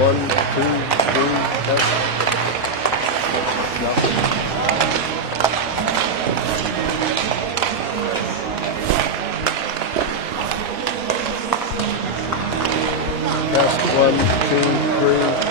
1, 2, 3, test. No. Test 1, 2, 3.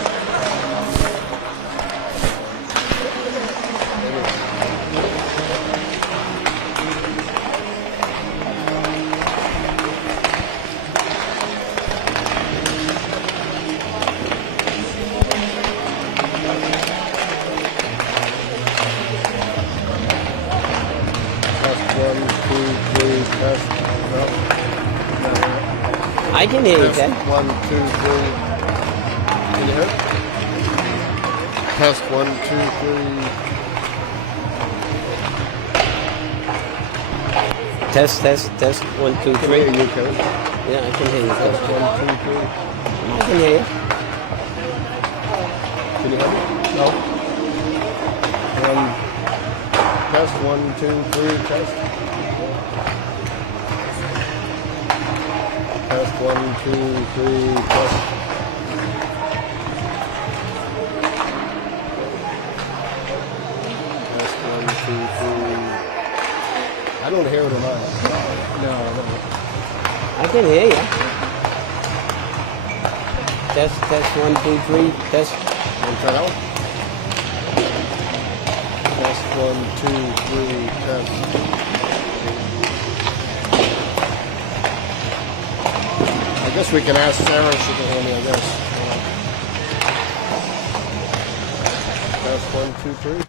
I can hear you, Ted. 1, 2, 3. Can you hear it? Test 1, 2, 3. Test. 1, 2, 3. I can hear you, Kevin. Yeah, I can hear you. Test 1, 2, 3. I can hear you. Can you hear me? No. Test 1, 2, 3. Test. Test 1, 2, 3. Test. Test 1, 2, 3. I don't hear it at all. No, I don't. I can hear you. Test 1, 2, 3. Test. Want to try that one? Test 1, 2, 3. Test. I guess we can ask Sarah if she can hear me, I guess. Test 1, 2, 3.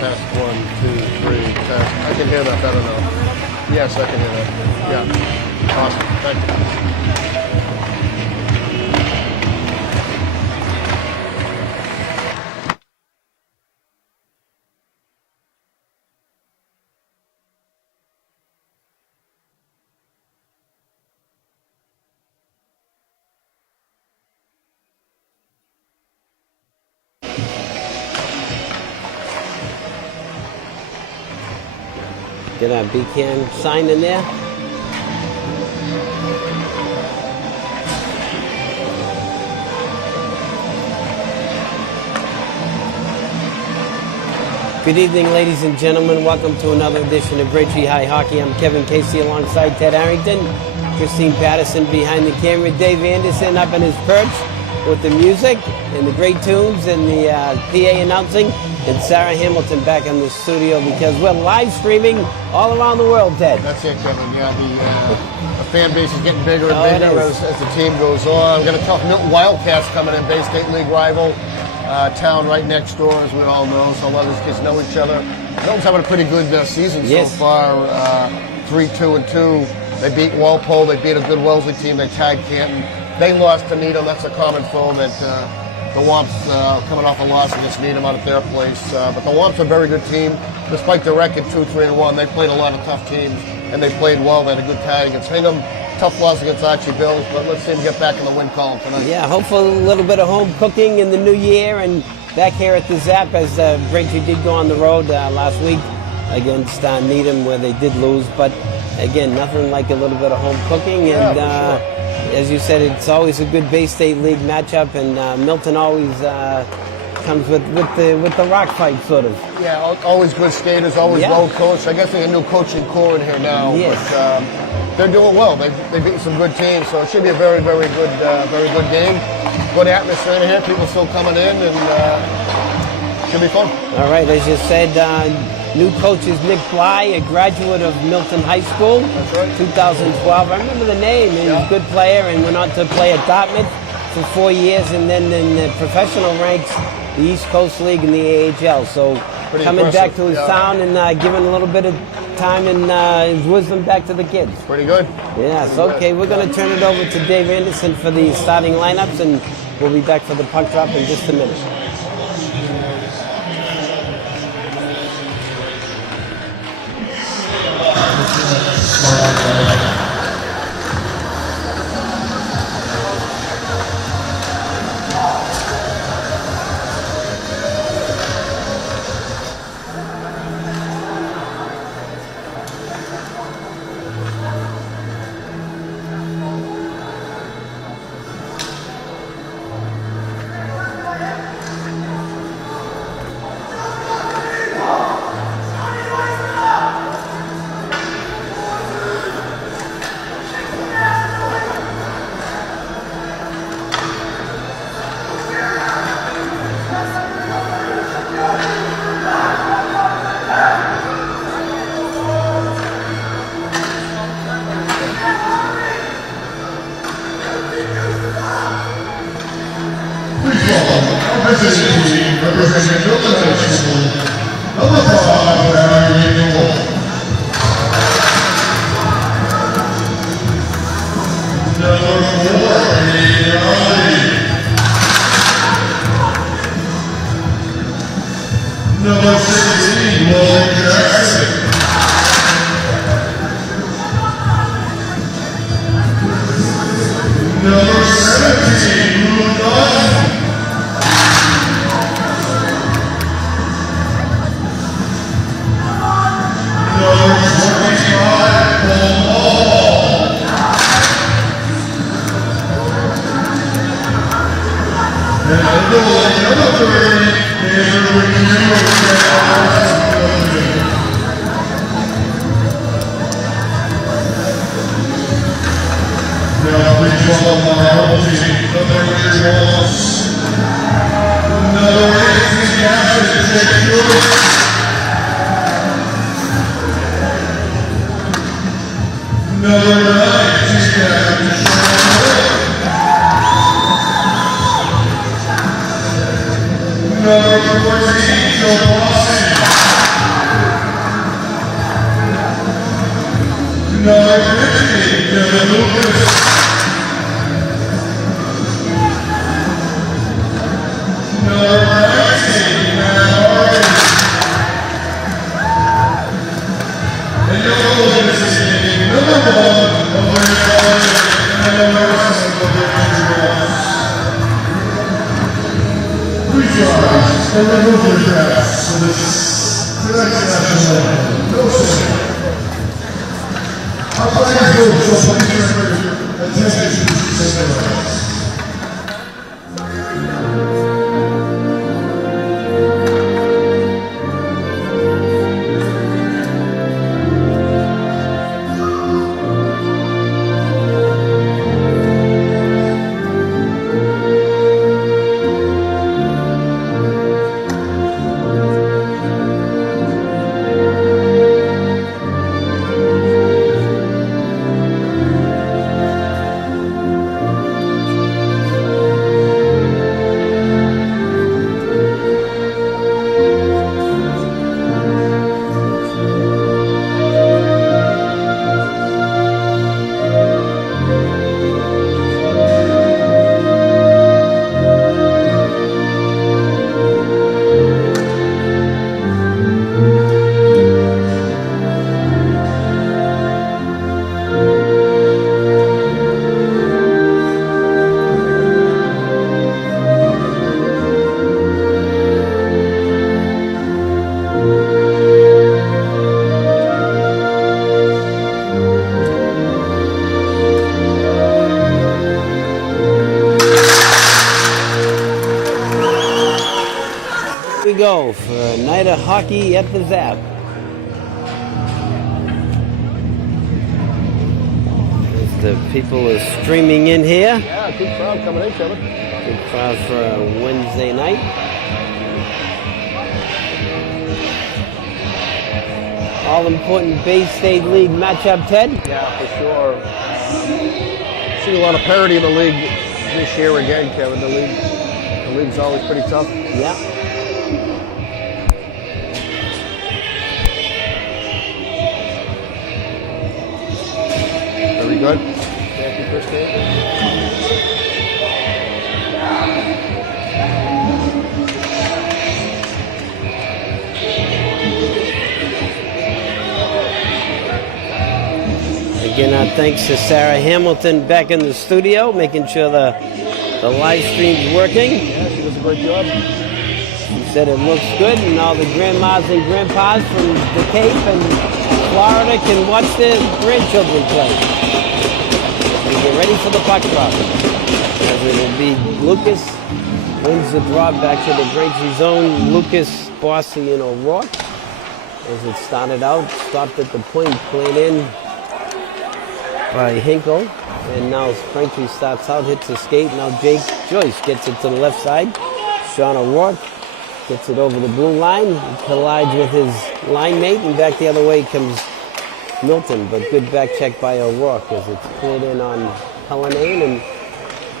Test 1, 2, 3, test. I can hear that better now. Yes, I can hear that. Yeah. Awesome. Thank you. Get a beacon sign in there. Good evening, ladies and gentlemen. Welcome to another edition of Braintree High Hockey. I'm Kevin Casey alongside Ted Harrington, Christine Patterson behind the camera, Dave Anderson up in his perch with the music and the great tunes and the PA announcing, and Sarah Hamilton back in the studio because we're live streaming all around the world, Ted. That's it, Kevin. Yeah, the fan base is getting bigger and bigger as the team goes on. We've got a tough Milton Wildcats coming in, Bay State League rival. Town right next door, as we all know, so a lot of these kids know each other. Milton's having a pretty good season so far, 3-2-2. They beat Walpole, they beat a good Wellesley team, they tied Canton. They lost to Needham, that's a common foe that the Womps coming off a loss against Needham out at their place. But the Womps are a very good team, despite the record 2-3-1. They played a lot of tough teams, and they played well. They had a good tie against Hingham. Tough loss against Archie Bills, but let's see him get back in the win column tonight. Yeah, hopefully a little bit of home cooking in the new year, and back here at the Zap as Braintree did go on the road last week against Needham where they did lose. But again, nothing like a little bit of home cooking. And as you said, it's always a good Bay State League matchup, and Milton always comes with the rock fight, sort of. Yeah, always good skaters, always well coached. I guess there's a new coaching core in here now. Yes. But, they're doing well. They beat some good teams, so it should be a very, very good game. Good atmosphere in here. People still coming in, and should be fun. All right, as you said, New coach is Nick Bly, a graduate of Milton High School, That's right. 2012. I remember the name. He was a good player and went on to play at Dartmouth for 4 years, and then in the professional ranks, the East Coast League and the AHL. So Pretty coming back impressive, to his yeah. town and giving a little bit of time and his wisdom back to the kids. Pretty good. Yes, okay. We're going to turn it over to Dave Anderson for the starting lineups, and we'll be back for the puck drop in just a minute. Representing Milton High School, number 5, Larry Wolf. Number 4, Aiden Ali. Number 16, Willie Jackson. Number 17, Lou Dunn. Number 25, Paul Hall. And number 30, Andrew Now please welcome our whole team, the Braintree Wolves. Number 18, captain, Jake Stewart. Number 9, team captain, Sean Miller. Number 14, Joe Bossi. Number 50, Kevin Lucas. Number 19, Matt Hardy. And your goal this evening, number 1, of and the rest of the Braintree Wolves. Please rise and remove your caps for this tonight's national anthem. No singing. Our flag moves, so please remember your attention to the rights. We go for a night of hockey at the Zap. As the people are streaming in here. Yeah, good crowd coming in, Kevin. Good crowd for a Wednesday night. all-important Bay State League matchup, Ted. Yeah, for sure. See a lot of parity in the league this year again, Kevin. The league's always pretty tough. Yeah. Very good. Thank you, Christine. Again, our thanks to Sarah Hamilton back in the studio, making sure the live stream's working. Yeah, she does a great job. She said it looks good, and all the grandmas and grandpas from the Cape and Florida can watch their grandchildren play. We get ready for the puck drop. As it will be Lucas wins the draw back to the Braintree zone. Lucas, Bossy, and O'Rourke. As it started out, stopped at the point, played in by Hinkle, and now Braintree starts out, hits the skate. Now Jake Joyce gets it to the left side. Sean O'Rourke gets it over the blue line, collides with his line mate, and back the other way comes Milton. But good back check by O'Rourke as it's cleared in on Cullinane, and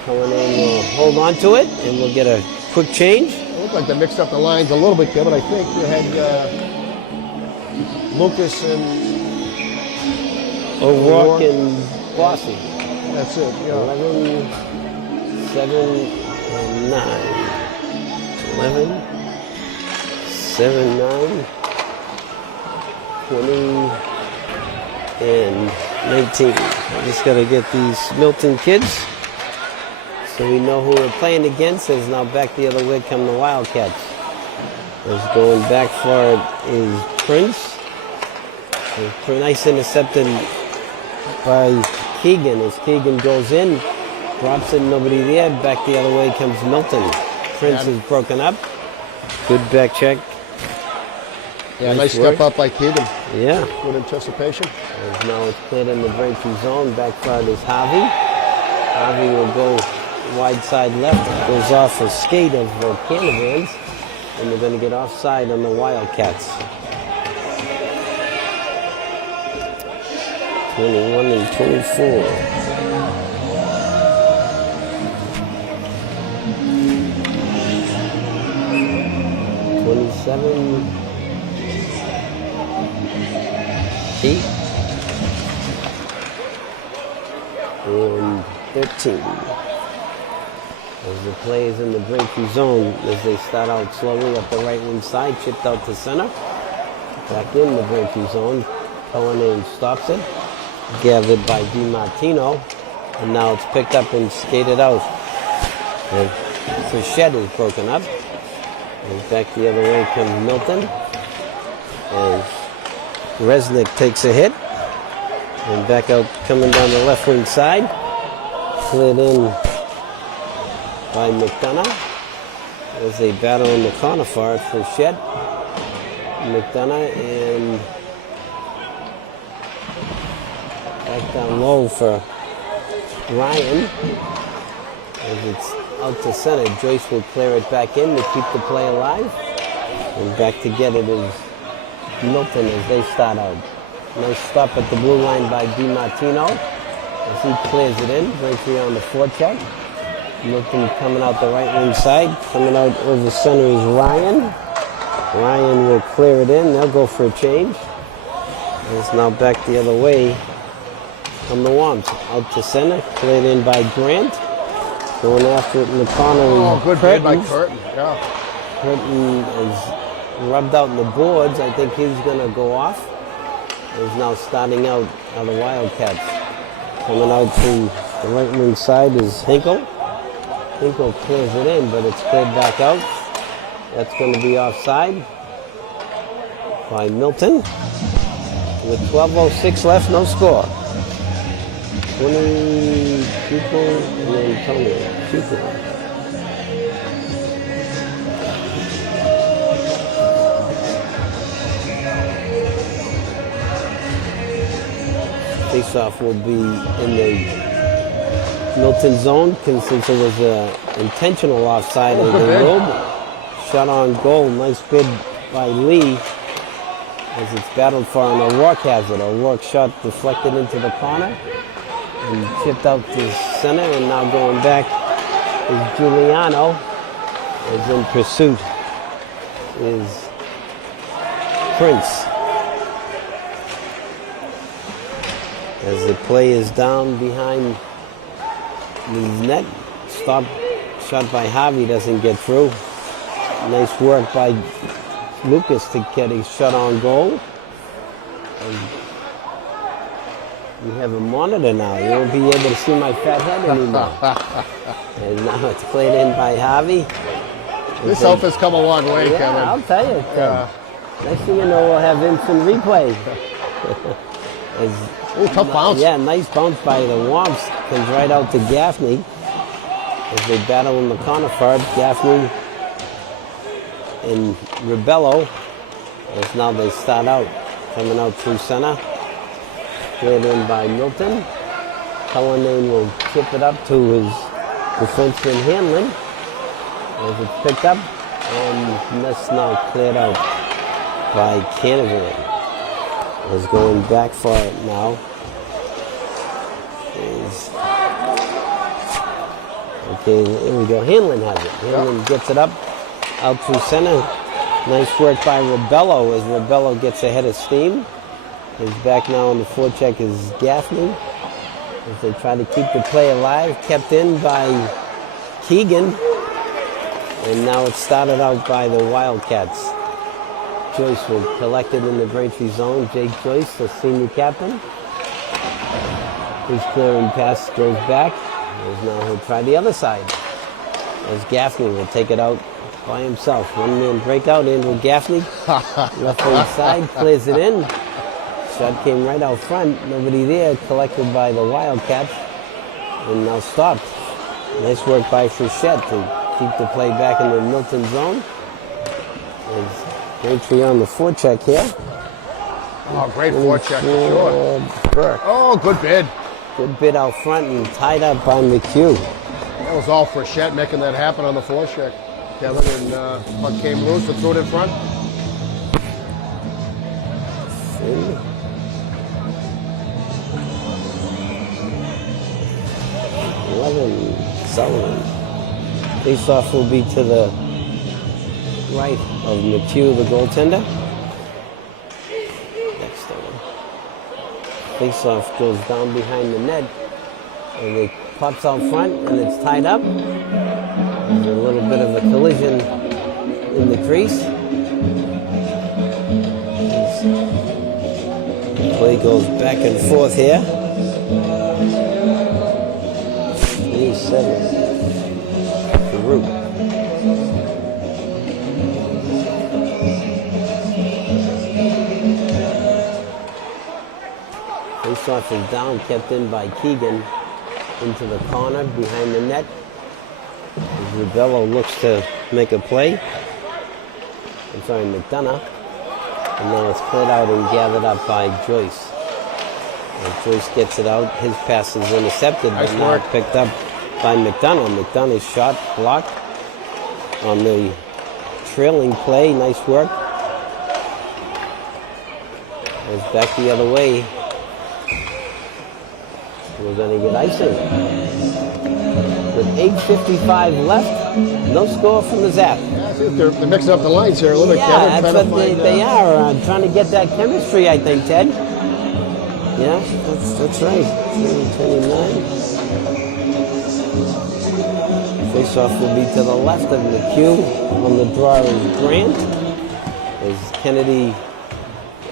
Cullinane will hold on to it, and we'll get a quick change. It looked like they mixed up the lines a little bit, Kevin. I think you had Lucas and O'Rourke and Bossy. That's it. Yeah. 11, 7, and 9. 11, 7, 9, 20, and 19. I just got to get these Milton kids so we know who we're playing against. As now back the other way come the Wildcats. As going back for it is Prince. Nice intercepted by Keegan. As Keegan goes in, drops it, nobody there. Back the other way comes Milton. Prince is broken up. Good back check. Yeah, nice step up by Keegan. Yeah. Good anticipation. As now it's cleared in the Braintree zone. Back front is Harvey. Harvey will go wide side left. Goes off a skate of Canavans. And they're going to get offside on the Wildcats. 21 and 24. Eight and 13. As the play is in the Braintree zone, as they start out slowly up the right wing side, chipped out to center. Back in the Braintree zone, Cullinane stops it. Gathered by DiMartino, and now it's picked up and skated out. And Frechette is broken up. And back the other way comes Milton. And Resnick takes a hit. And back out coming down the left wing side. Cleared in by McDonough. As they battle in the corner for it, Frechette, McDonough, and back down low for Ryan. As it's out to center, Joyce will clear it back in to keep the play alive. And back to get it is Milton as they start out. Nice stop at the blue line by DiMartino as he clears it in. Braintree on the forecheck. Milton coming out the right wing side. Coming out over center is Ryan. Ryan will clear it in. They'll go for a change. It's now back the other way from the Wamps. Out to center. Cleared in by Grant. Going after it in the corner. Oh, good hit by Curtin. Yeah. Curtin is rubbed out in the boards. I think he's going to go off. He's now starting out on the Wildcats. Coming out to the right wing side is Hinkle. Hinkle clears it in, but it's cleared back out. That's going to be offside by Milton. With 12:06 left, no score. 20 people and then Tony. People. Face-off will be in the Milton zone since it was an intentional offside of the road. Shot on goal. Nice bid by Lee. as it's battled for an O'Rourke hazard. O'Rourke shot deflected into the corner and chipped out to center, and now going back is Giuliano. Is in pursuit is Prince. As the play is down behind the net, stop shot by Harvey doesn't get through. Nice work by Lucas to get a shot on goal. And we have a monitor now. You won't be able to see my fat head anymore. And now it's played in by Harvey. This outfit's come a long way, Yeah, Kevin. I'll tell you. Next thing you know, we'll have instant replay. Ooh, tough bounce. Yeah, nice bounce by the Womps. Comes right out to Gaffney as they battle in the corner for it. Gaffney and Rebello, as now they start out. Coming out through center. Played in by Milton. Cullinane will chip it up to his defenseman Hanlon. As it's picked up, and that's now cleared out by Canavan. Is going back for it now. Okay, here we go. Hanlon has it. Hanlon gets it up, out through center. Nice work by Rebello as Rebello gets ahead of steam. Is back now on the forecheck is Gaffney. As they try to keep the play alive, kept in by Keegan. And now it's started out by the Wildcats. Joyce will collect it in the Braintree zone. Jake Joyce, the senior captain. His clearing pass goes back. As now he'll try the other side. As Gaffney will take it out by himself. One-man breakout, Andrew Gaffney. Left hand side, clears it in. Shot came right out front. Nobody there, collected by the Wildcats. And now stopped. Nice work by Frechette to keep the play back in the Milton zone. There's Braintree on the forecheck here. Oh, great forecheck for sure. Burke. Oh, good bid. Good bid out front and tied up by McHugh. That was all Frechette making that happen on the forecheck. Kevin, and puck came loose to throw it in front. Sullivan. Face-off will be to the right of McHugh, the goaltender. Next one. Face-off goes down behind the net, and it pops out front, and it's tied up. There's a little bit of a collision in the crease. The play goes back and forth here. 7. Root. Face-off is down, kept in by Keegan into the corner behind the net. As Rebello looks to make a play. I'm sorry, McDonough. And now it's played out and gathered up by Joyce. And Joyce gets it out. His pass is intercepted, but now picked up by McDonough. McDonough's shot blocked on the trailing play. Nice work. It's back the other way. We're going to get icing. With 8:55 left, no score from the Zap. Yeah, I think they're mixing up the lines here a little bit, Yeah, Kevin. that's what they are. Trying to get that chemistry, I think, Ted. Yeah, that's right. 29. Face-off will be to the left of McHugh. On the draw is Grant. As Kennedy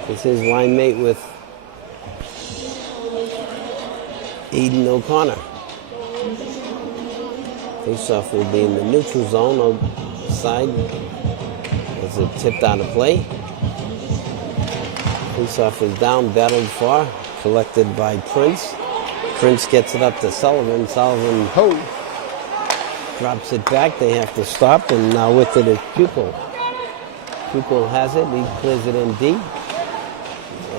is his line mate with Eden O'Connor. Face-off will be in the neutral zone outside as it tipped out of play. Face-off is down, battled for, collected by Prince. Prince gets it up to Sullivan. Sullivan drops it back. They have to stop, and now with it is Pupil. Pupil has it. He clears it in deep.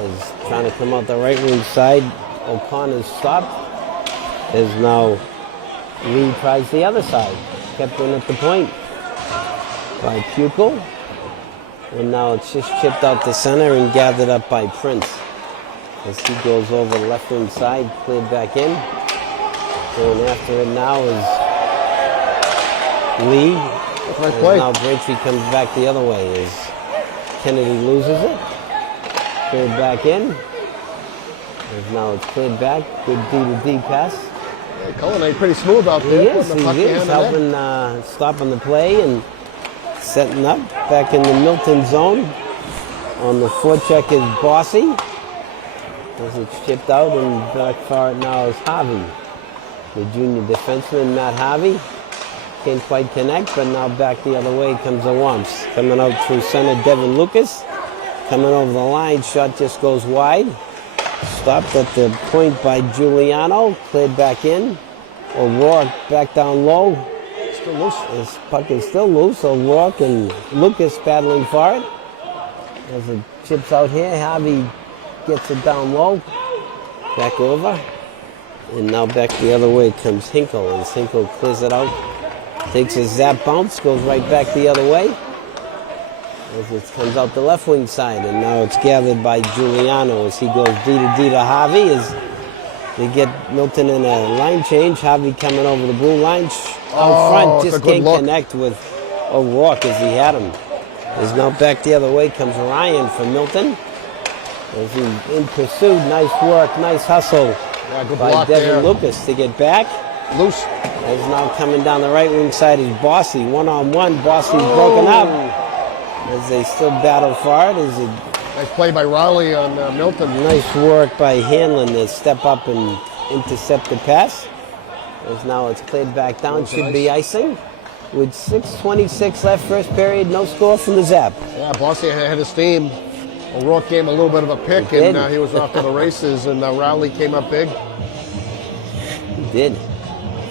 Is trying to come out the right wing side. O'Connor's stopped. Is now Lee tries the other side. Kept in at the point by Pupil. And now it's just chipped out the center and gathered up by Prince. As he goes over the left wing side, cleared back in. Going after it now is Lee. Nice And play. now Braintree comes back the other way as Kennedy loses it. Cleared back in. As now it's cleared back. Good D-to-D pass. Yeah, Cullen pretty smooth out He there. is. Putting the puck He is behind the net. helping stopping the play and setting up. Back in the Milton zone. On the forecheck is Bossy. As it's chipped out and back for it now is Harvey. The junior defenseman, Matt Harvey. Can't quite connect, but now back the other way comes the Wumps. Coming out through center, Devin Lucas. Coming over the line, shot just goes wide. Stopped at the point by Giuliano. Cleared back in. O'Rourke back down low. Still loose. This puck is still loose. O'Rourke and Lucas battling for it. As it chips out here, Harvey gets it down low. Back over. And now back the other way comes Hinkle. As Hinkle clears it out. Takes a zap bounce, goes right back the other way. As it comes out the left wing side. And now it's gathered by Giuliano as he goes D to Harvey. As they get Milton in a line change. Harvey coming over the blue line. Out front, it's a just good can't look. connect with O'Rourke as he had him. As now back the other way comes Ryan for Milton. As he in pursuit, nice work, nice hustle Yeah, good by block Devin there. Lucas to get back. Loose. As now coming down the right wing side is Bossy. One-on-one, Bossy's broken up. As they still battle for it. As it, Nice play by Rowley on Milton. nice work by Hanlon to step up and intercept the pass. As now it's cleared back down, should be icing. With 6:26 left, first period, no score from the Zap. Yeah, Bossy had his steam. O'Rourke gave him a little bit of a pick, He did. and he was off to the races, and Rowley came up big. He did.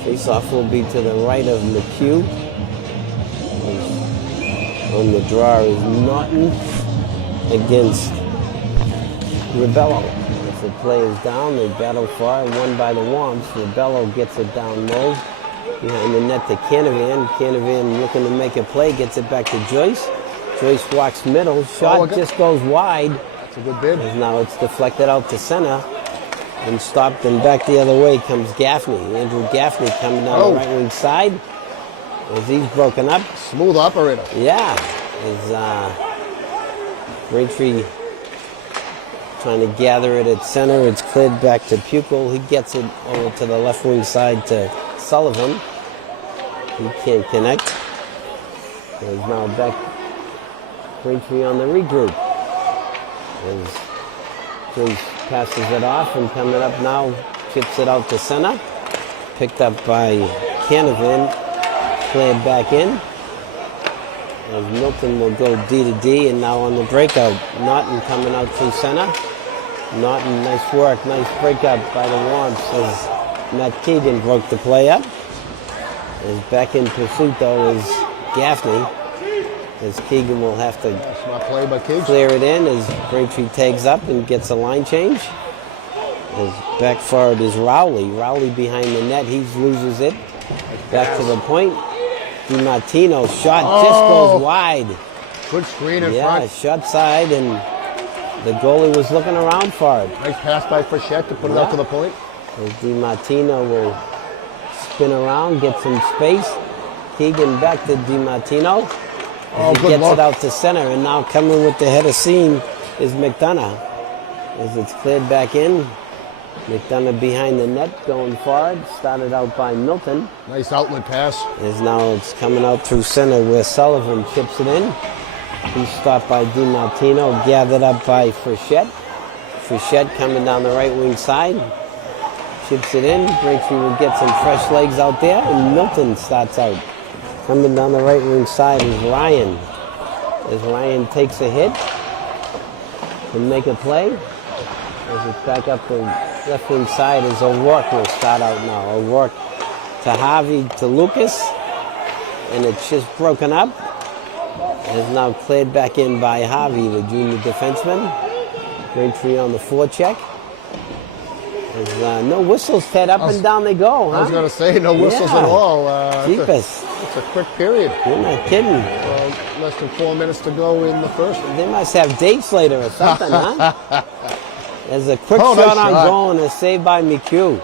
Face-off will be to the right of McHugh. On the draw is Naughton against Rebello. If the play is down, they battle for it. Won by the Womps. Rebello gets it down low. Behind the net to Canavan. Canavan looking to make a play, gets it back to Joyce. Joyce walks middle. Shot okay. just goes wide. That's a good bid. As now it's deflected out to center and stopped, and back the other way comes Gaffney. Andrew Gaffney coming down the right wing side as he's broken up. Smooth operator. Yeah, as Braintree trying to gather it at center. It's cleared back to Pupil. He gets it over to the left wing side to Sullivan. He can't connect. He's now back. Braintree on the regroup. As Joyce passes it off and coming up now, chips it out to center. Picked up by Canavan, cleared back in. As Milton will go D to D, and now on the breakout, Naughton coming out through center. Naughton, nice work, nice breakup by the Womps as Matt Keegan broke the play up. As back in pursuit though is Gaffney. As Keegan will have to Smart play by Keegan. clear it in as Braintree tags up and gets a line change. As back forward is Rowley. Rowley behind the net. He loses it. Back to the point. DiMartino shot just goes wide. Good screen in Yeah, front. shot side, and the goalie was looking around for it. Nice pass by Frechette to put it out to the point. As DiMartino will spin around, get some space. Keegan back to DiMartino. Oh, He good gets luck. it out to center, and now coming with the head of seam is McDonough. As it's cleared back in, McDonough behind the net, going forward. Started out by Milton. Nice outlet pass. As now it's coming out through center where Sullivan chips it in. He's stopped by DiMartino, gathered up by Frechette. Frechette coming down the right wing side. Chips it in. Braintree will get some fresh legs out there, and Milton starts out. Coming down the right wing side is Ryan. As Ryan takes a hit to make a play. As it's back up the left wing side is O'Rourke will start out now. O'Rourke to Harvey to Lucas. And it's just broken up. And is now cleared back in by Harvey, the junior defenseman. Braintree on the forecheck. There's no whistles, Ted. Up and down they go, huh? I was going to say, no whistles Yeah. at all. Jeepers. It's a quick period. You're not kidding. Less than 4 minutes to go in the first. They must have dates later or something, huh? There's a quick Oh, shot nice on shot. goal and a save by McHugh.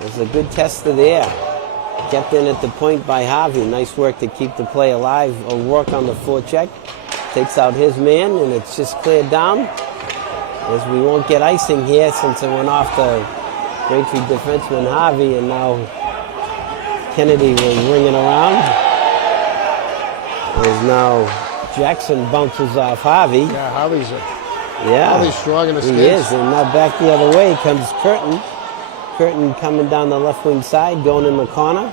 There's a good tester there. Kept in at the point by Harvey. Nice work to keep the play alive. A work on the forecheck. Takes out his man, and it's just cleared down. As we won't get icing here since it went off the Braintree defenseman Harvey, and now Kennedy will ring it around. As now Jackson bounces off Harvey. Yeah, Harvey's strong in the skates. He is, and now back the other way comes Curtin. Curtin coming down the left wing side, going in the corner.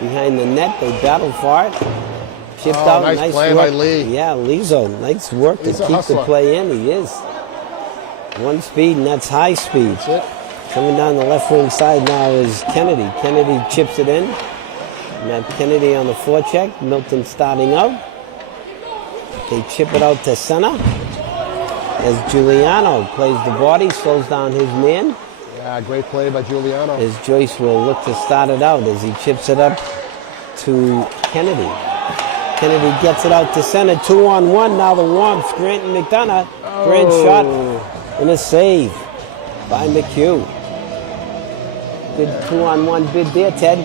Behind the net, they battle for it. Chipped out, nice play work. by Lee. Yeah, Leezo, nice work He's to a keep hustler. the play in. He is. One speed, and that's high speed. That's it. Coming down the left wing side now is Kennedy. Kennedy chips it in. And that Kennedy on the forecheck. Milton starting out. They chip it out to center. As Giuliano plays the body, slows down his man. Yeah, great play by Giuliano. As Joyce will look to start it out as he chips it up to Kennedy. Kennedy gets it out to center, 2-on-1. Now the warmth, Grant and McDonough. Grant shot and a save by McHugh. Good 2-on-1 bid there, Ted.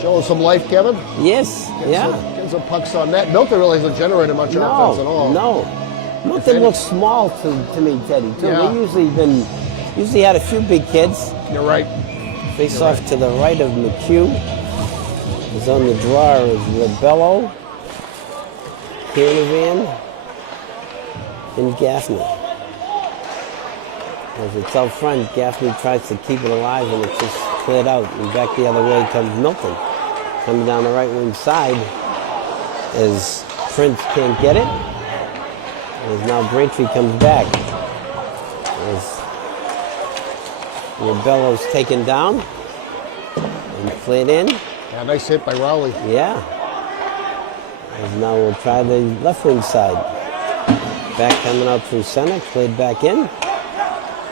Showing some life, Kevin. Yes, yeah. Getting some pucks on net. Milton really hasn't generated much offense at all. No. Milton looks small to me, Teddy, too. Yeah. They usually had a few big kids. You're right. Face off to the right of McHugh. Is on the draw is Rebello, Canavan, and Gaffney. As it's out front, Gaffney tries to keep it alive and it's just cleared out. And back the other way comes Milton. Coming down the right wing side as Prince can't get it. As now Braintree comes back. As Rebello's taken down and cleared in. Yeah, nice hit by Rowley. Yeah. And now we'll try the left wing side. Back coming out through center, cleared back in.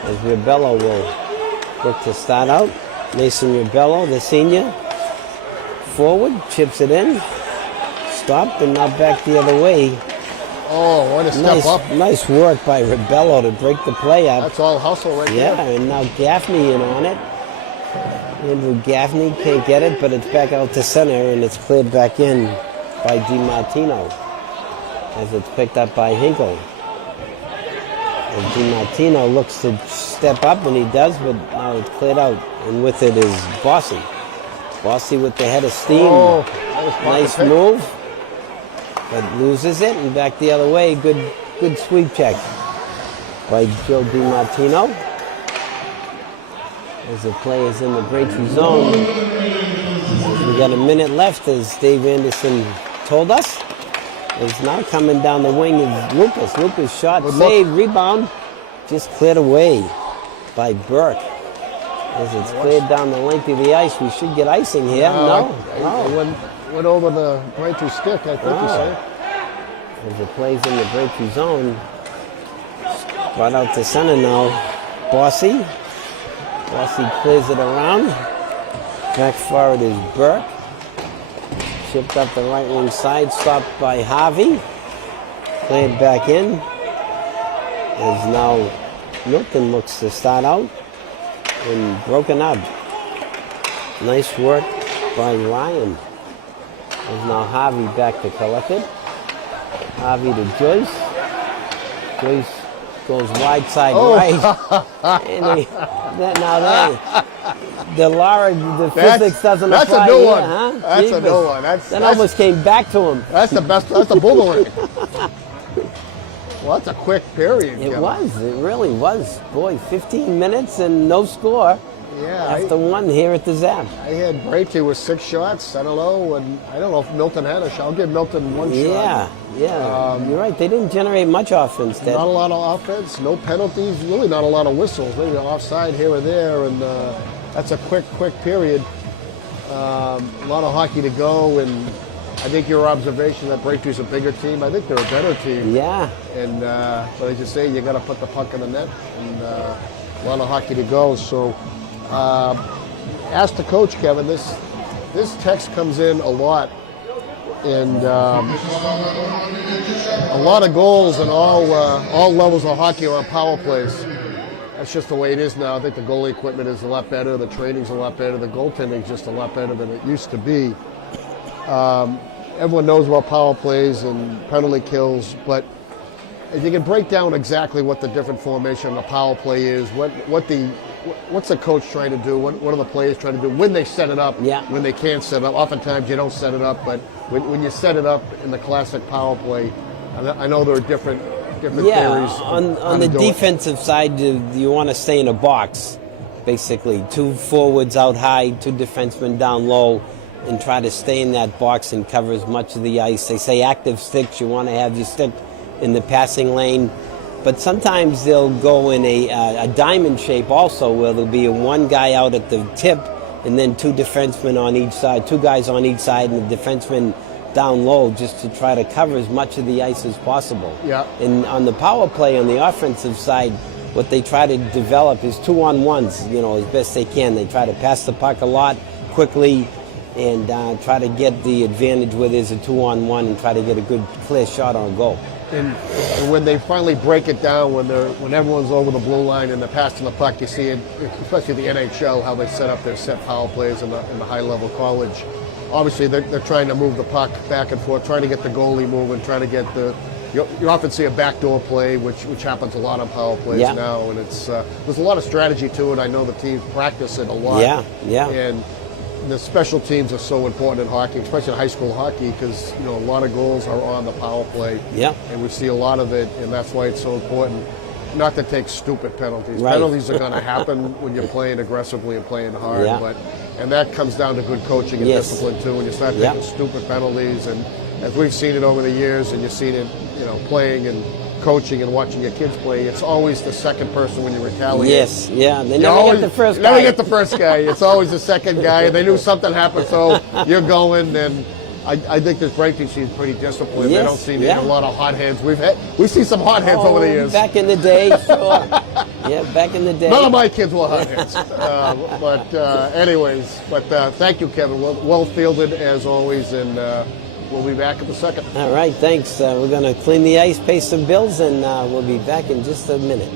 As Rebello will look to start out. Mason Rebello, the senior. Forward, chips it in. Stopped and now back the other way. Oh, what a step up. Nice work by Rebello to break the play up. That's all hustle right Yeah, there. and now Gaffney in on it. Andrew Gaffney can't get it, but it's back out to center, and it's cleared back in by DiMartino as it's picked up by Hinkle. And DiMartino looks to step up, and he does, but now it's cleared out. And with it is Bossy. Bossy with the head of steam. Oh, that was Nice pick. move, but loses it, and back the other way. Good sweep check by Joe DiMartino. As the play is in the Braintree zone. We got a minute left, as Dave Anderson told us. It's now coming down the wing is Lucas. Lucas shot, Good save, rebound, just cleared away by Burke. As it's cleared down the length of the ice, we should get icing here. It went over the Braintree stick, I think you say. As it plays in the Braintree zone. Brought out to center now. Bossy. Bossy clears it around. Back forward is Burke. Chipped up the right wing side, stopped by Harvey. Played back in. As now Milton looks to start out. And broken up. Nice work by Ryan. As now Harvey back to collect it. Harvey to Joyce. Joyce goes wide side right. And the Lara, the physics doesn't that's apply a new here, one. huh? That's a Jeepers. new one. That almost came back to him. That's the best. That's a boomerang. Well, that's a quick period. It Kevin. was. It really was. Boy, 15 minutes and no score. Yeah. After one here at the Zap. I had Braintree with 6 shots. I don't know, and I don't know if Milton had a shot. I'll give Milton 1 shot. Yeah. You're right. They didn't generate much offense, Ted. Not a lot of offense, no penalties, really not a lot of whistles. Maybe an offside here or there, and that's a quick period. A lot of hockey to go, and I think your observation that Braintree's a bigger team. I think they're a better team. Yeah. And but as you say, you got to put the puck in the net, and A lot of hockey to go. So, ask the coach, Kevin. This text comes in a lot, and a lot of goals and all levels of hockey are on power plays. That's just the way it is now. I think the goalie equipment is a lot better. The training's a lot better. The goaltending's just a lot better than it used to be. Everyone knows about power plays and penalty kills, but if you can break down exactly what the different formation of the power play is, what's the coach trying to do, what are the players trying to do when they set it up, when they can't set it up. Oftentimes you don't set it up, but when you set it up in the classic power play, I know there are different theories. On the defensive side, you want to stay in a box, basically. 2 forwards out high, 2 defensemen down low, and try to stay in that box and cover as much of the ice. They say active sticks, you want to have your stick in the passing lane. But sometimes they'll go in a diamond shape also, where there'll be one guy out at the tip and then 2 defensemen on each side, 2 guys on each side, and the defenseman down low, just to try to cover as much of the ice as possible. Yeah. And on the power play, on the offensive side, what they try to develop is 2-on-1s, as best they can. They try to pass the puck a lot quickly and try to get the advantage where there's a 2-on-1 and try to get a good clear shot on goal. And when they finally break it down, when everyone's over the blue line and they're passing the puck, you see it, especially the NHL, how they set up their set power plays in the high-level college. Obviously, they're trying to move the puck back and forth, trying to get the goalie moving, trying to get you often see a backdoor play, which happens a lot on power plays now, and it's there's a lot of strategy to it. I know the teams practice it a lot. And the special teams are so important in hockey, especially in high school hockey, because a lot of goals are on the power play. And we see a lot of it, and that's why it's so important not to take stupid penalties. Right. Penalties are going to happen when you're playing aggressively and playing hard, and that comes down to good coaching and discipline too. When you start taking stupid penalties, and as we've seen it over the years, and you've seen it, playing and coaching and watching your kids play, it's always the second person when you retaliate. They never get the first guy. Never get the first guy. It's always the second guy. They knew something happened, so you're going. And I think this Braintree team is pretty disciplined. They don't seem to have a lot of hot heads. We see some hot heads over the years. Back in the day, sure. Back in the day. None of my kids were hot heads. Anyways, thank you, Kevin. Well fielded as always, and we'll be back in the second. All right, thanks. We're going to clean the ice, pay some bills, and we'll be back in just a minute.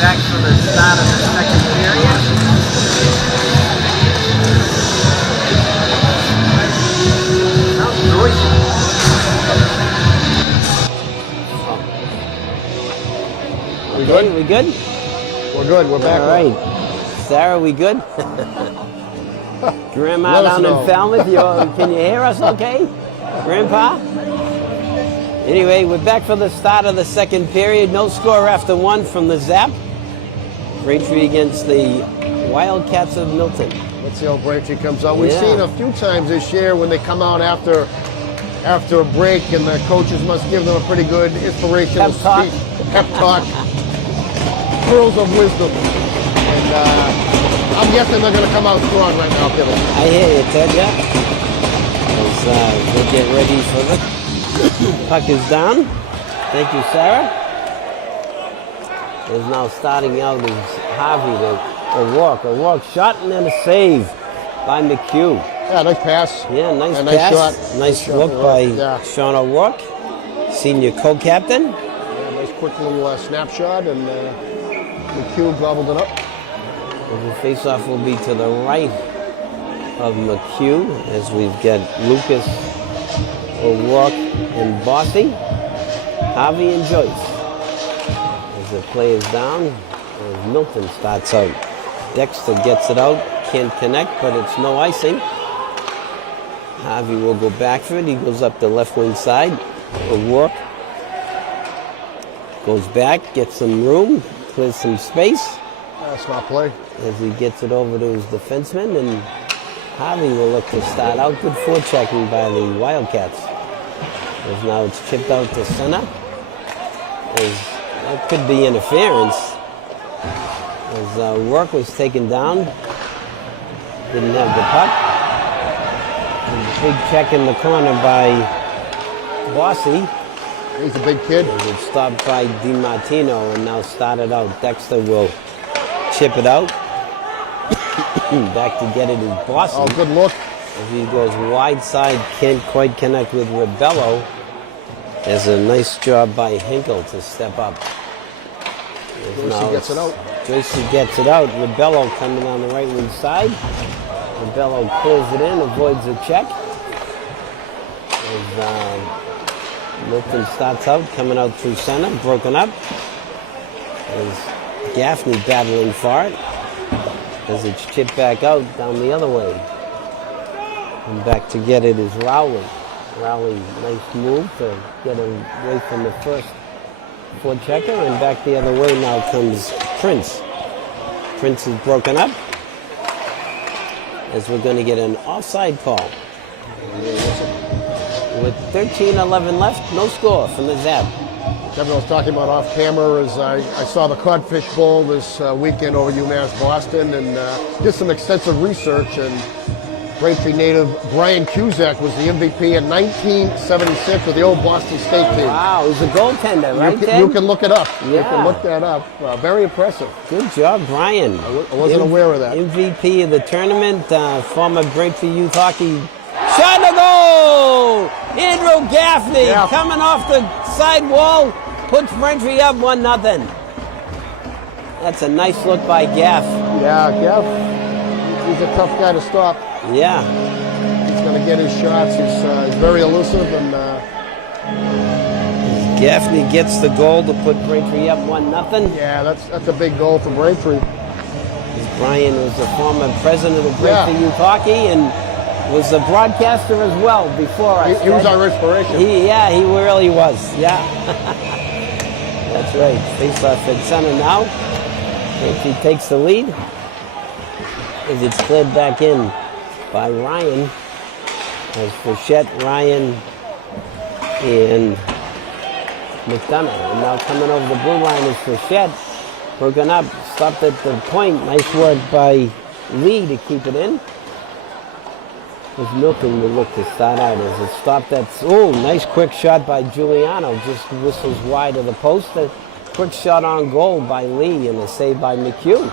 back for the start of the second period. Sounds noisy. We Okay, good? we good? We're good. We're back. All right. Sarah, we good? Grandma Let us down know. in Falmouth, can you hear us okay? Grandpa? Anyway, we're back for the start of the second period. No score after one from the Zap. Braintree against the Wildcats of Milton. Let's see how Braintree comes out. We've Yeah. seen a few times this year when they come out after a break, and the coaches must give them a pretty good inspirational Pep talk. speech, pep talk, pearls of wisdom. And I'm guessing they're going to come out strong right now, Kevin. I hear you, Ted, yeah. As they get ready for the puck is down. Thank you, Sarah. Is now starting out is Harvey to O'Rourke shot and then a save by McHugh. Yeah, nice pass. Yeah, nice Yeah, nice pass. shot. Nice Nice look shot, by yeah. Sean O'Rourke, senior co-captain. Yeah, nice quick little snapshot, and McHugh gobbled it up. The face-off will be to the right of McHugh as we've got Lucas, O'Rourke, and Bossy, Harvey, and Joyce. As the play is down, as Milton starts out. Dexter gets it out, can't connect, but it's no icing. Harvey will go back for it. He goes up the left wing side. O'Rourke goes back, gets some room, clears some space Smart play. as he gets it over to his defenseman, and Harvey will look to start out. Good forechecking by the Wildcats. As now it's chipped out to center. As that could be interference. As O'Rourke was taken down, didn't have the puck. And big check in the corner by Bossy. He's a big kid. As it's stopped by DiMartino and now started out. Dexter will chip it out. Back to get it is Bossy. Oh, good look. As he goes wide side, can't quite connect with Rebello. There's a nice job by Hinkle to step up. Joyce gets it out. Joyce gets it out. Rebello coming on the right wing side. Rebello clears it in, avoids a check. As Milton starts out, coming out through center, broken up. As Gaffney battling for it. As it's chipped back out down the other way. And back to get it is Rowley. Rowley, nice move to get away from the first forechecker, and back the other way now comes Prince. Prince is broken up as we're going to get an offside call. With 13:11 left, no score from the Zap. Kevin was talking about off camera as I saw the Codfish Bowl this weekend over UMass Boston, and did some extensive research, and Braintree native Brian Cusack was the MVP in 1976 with the old Boston State team. Wow, he was a goaltender, right, Ted? You can look it up. You Yeah. can look that up. Very impressive. Good job, Brian. I wasn't aware of that. MVP of the tournament, former Braintree youth hockey. Shot to goal! Andrew Gaffney Yeah. coming off the side wall, puts Braintree up 1-0. That's a nice look by Gaff. Yeah, Gav, he's a tough guy to stop. Yeah. He's going to get his shots. He's very elusive, and Gaffney gets the goal to put Braintree up 1-0. yeah, that's a big goal for Braintree. Brian was the former president of Braintree Yeah. Youth Hockey and was a broadcaster as well before us. He was Ted. our inspiration. He really was. Yeah. That's right. Face off at center now. Braintree takes the lead as it's cleared back in by Ryan. As Frechette, Ryan, and McDonough. And now coming over the blue line is Frechette. Broken up, stopped at the point. Nice work by Lee to keep it in. As Milton will look to start out as it stopped at, nice quick shot by Giuliano. Just whistles wide of the post. A quick shot on goal by Lee and a save by McHugh.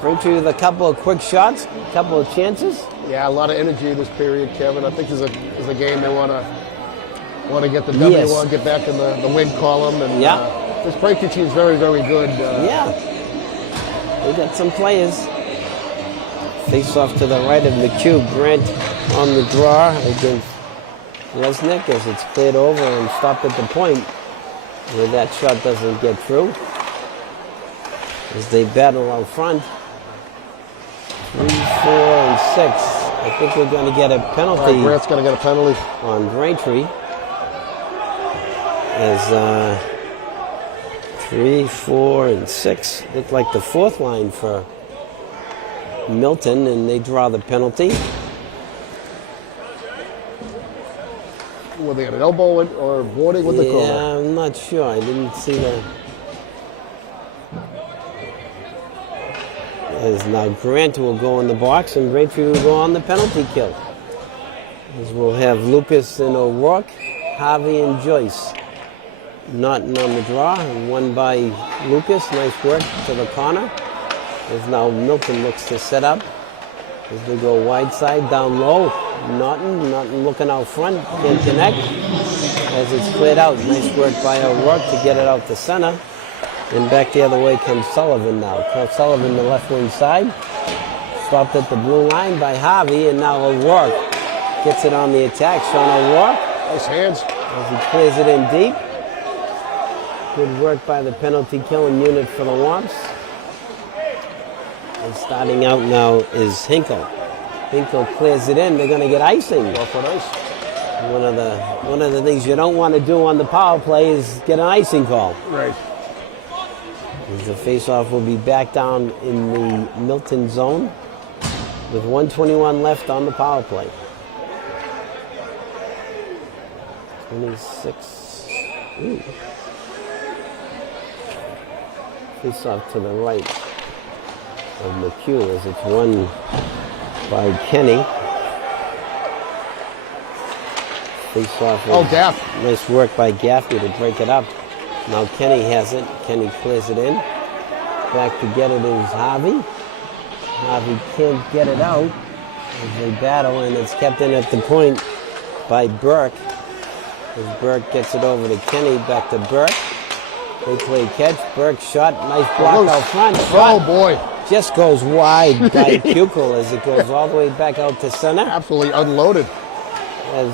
Braintree with a couple of quick shots, a couple of chances. Yeah, a lot of energy this period, Kevin. I think there's a game they want to get the W, Yes. want to get back in the win column, and Yeah. This Braintree team's very, very good. Yeah. We got some players. Face off to the right of McHugh. Grant on the draw against Lesnick as it's cleared over and stopped at the point where that shot doesn't get through. As they battle out front. 3, 4, and 6. I think we're going to get a penalty. Grant's going to get a penalty On Braintree. As 3, 4, and 6 look like the fourth line for Milton, and they draw the penalty. Well, they got an elbow or boarding with the Yeah, corner. I'm not sure. I didn't see the. As now Grant will go in the box and Braintree will go on the penalty kill. As we'll have Lucas and O'Rourke, Harvey and Joyce. Norton on the draw, and won by Lucas. Nice work to the corner. As now Milton looks to set up. As they go wide side, down low. Norton looking out front, can't connect. As it's cleared out, nice work by O'Rourke to get it out the center. And back the other way comes Sullivan now. Sullivan the left wing side. Stopped at the blue line by Harvey, and now O'Rourke gets it on the attack. Sean O'Rourke. Nice hands. As he clears it in deep. Good work by the penalty killing unit for the Womps. And starting out now is Hinkle. Hinkle clears it in. They're going to get icing. Off on ice. One of the things you don't want to do on the power play is get an icing call. Right. As the faceoff will be back down in the Milton zone with 1:21 left on the power play. 26. Ooh. Faceoff to the right of McHugh as it's won by Kenny. Faceoff. Oh, Gaff. Nice work by Gaffney to break it up. Now Kenny has it. Kenny clears it in. Back to get it is Harvey. Harvey can't get it out as they battle, and it's kept in at the point by Burke. As Burke gets it over to Kenny, back to Burke. They play catch. Burke shot. Nice block out front. Shot. Oh, boy. Just goes wide by Buchel as it goes all the way back out to center. Absolutely unloaded. As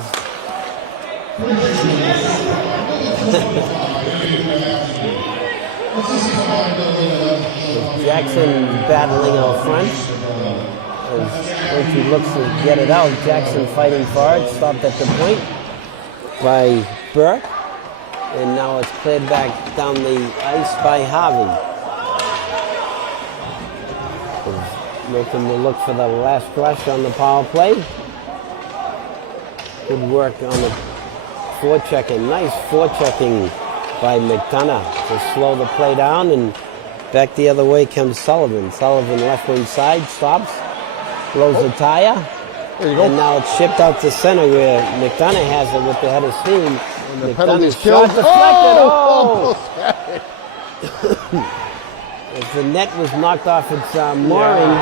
Jackson battling out front. As Braintree looks to get it out, Jackson fighting for it. Stopped at the point by Burke. And now it's cleared back down the ice by Harvey. As Milton will look for the last rush on the power play. Good work on the forechecking. Nice forechecking by McDonough to slow the play down, and back the other way comes Sullivan. Sullivan left wing side, stops, blows the tire, There you go. and now it's shipped out to center where McDonough has it with the head of steam. And the penalty's killed. Shot deflected. Oh! Almost got it. As the net was knocked off its mooring.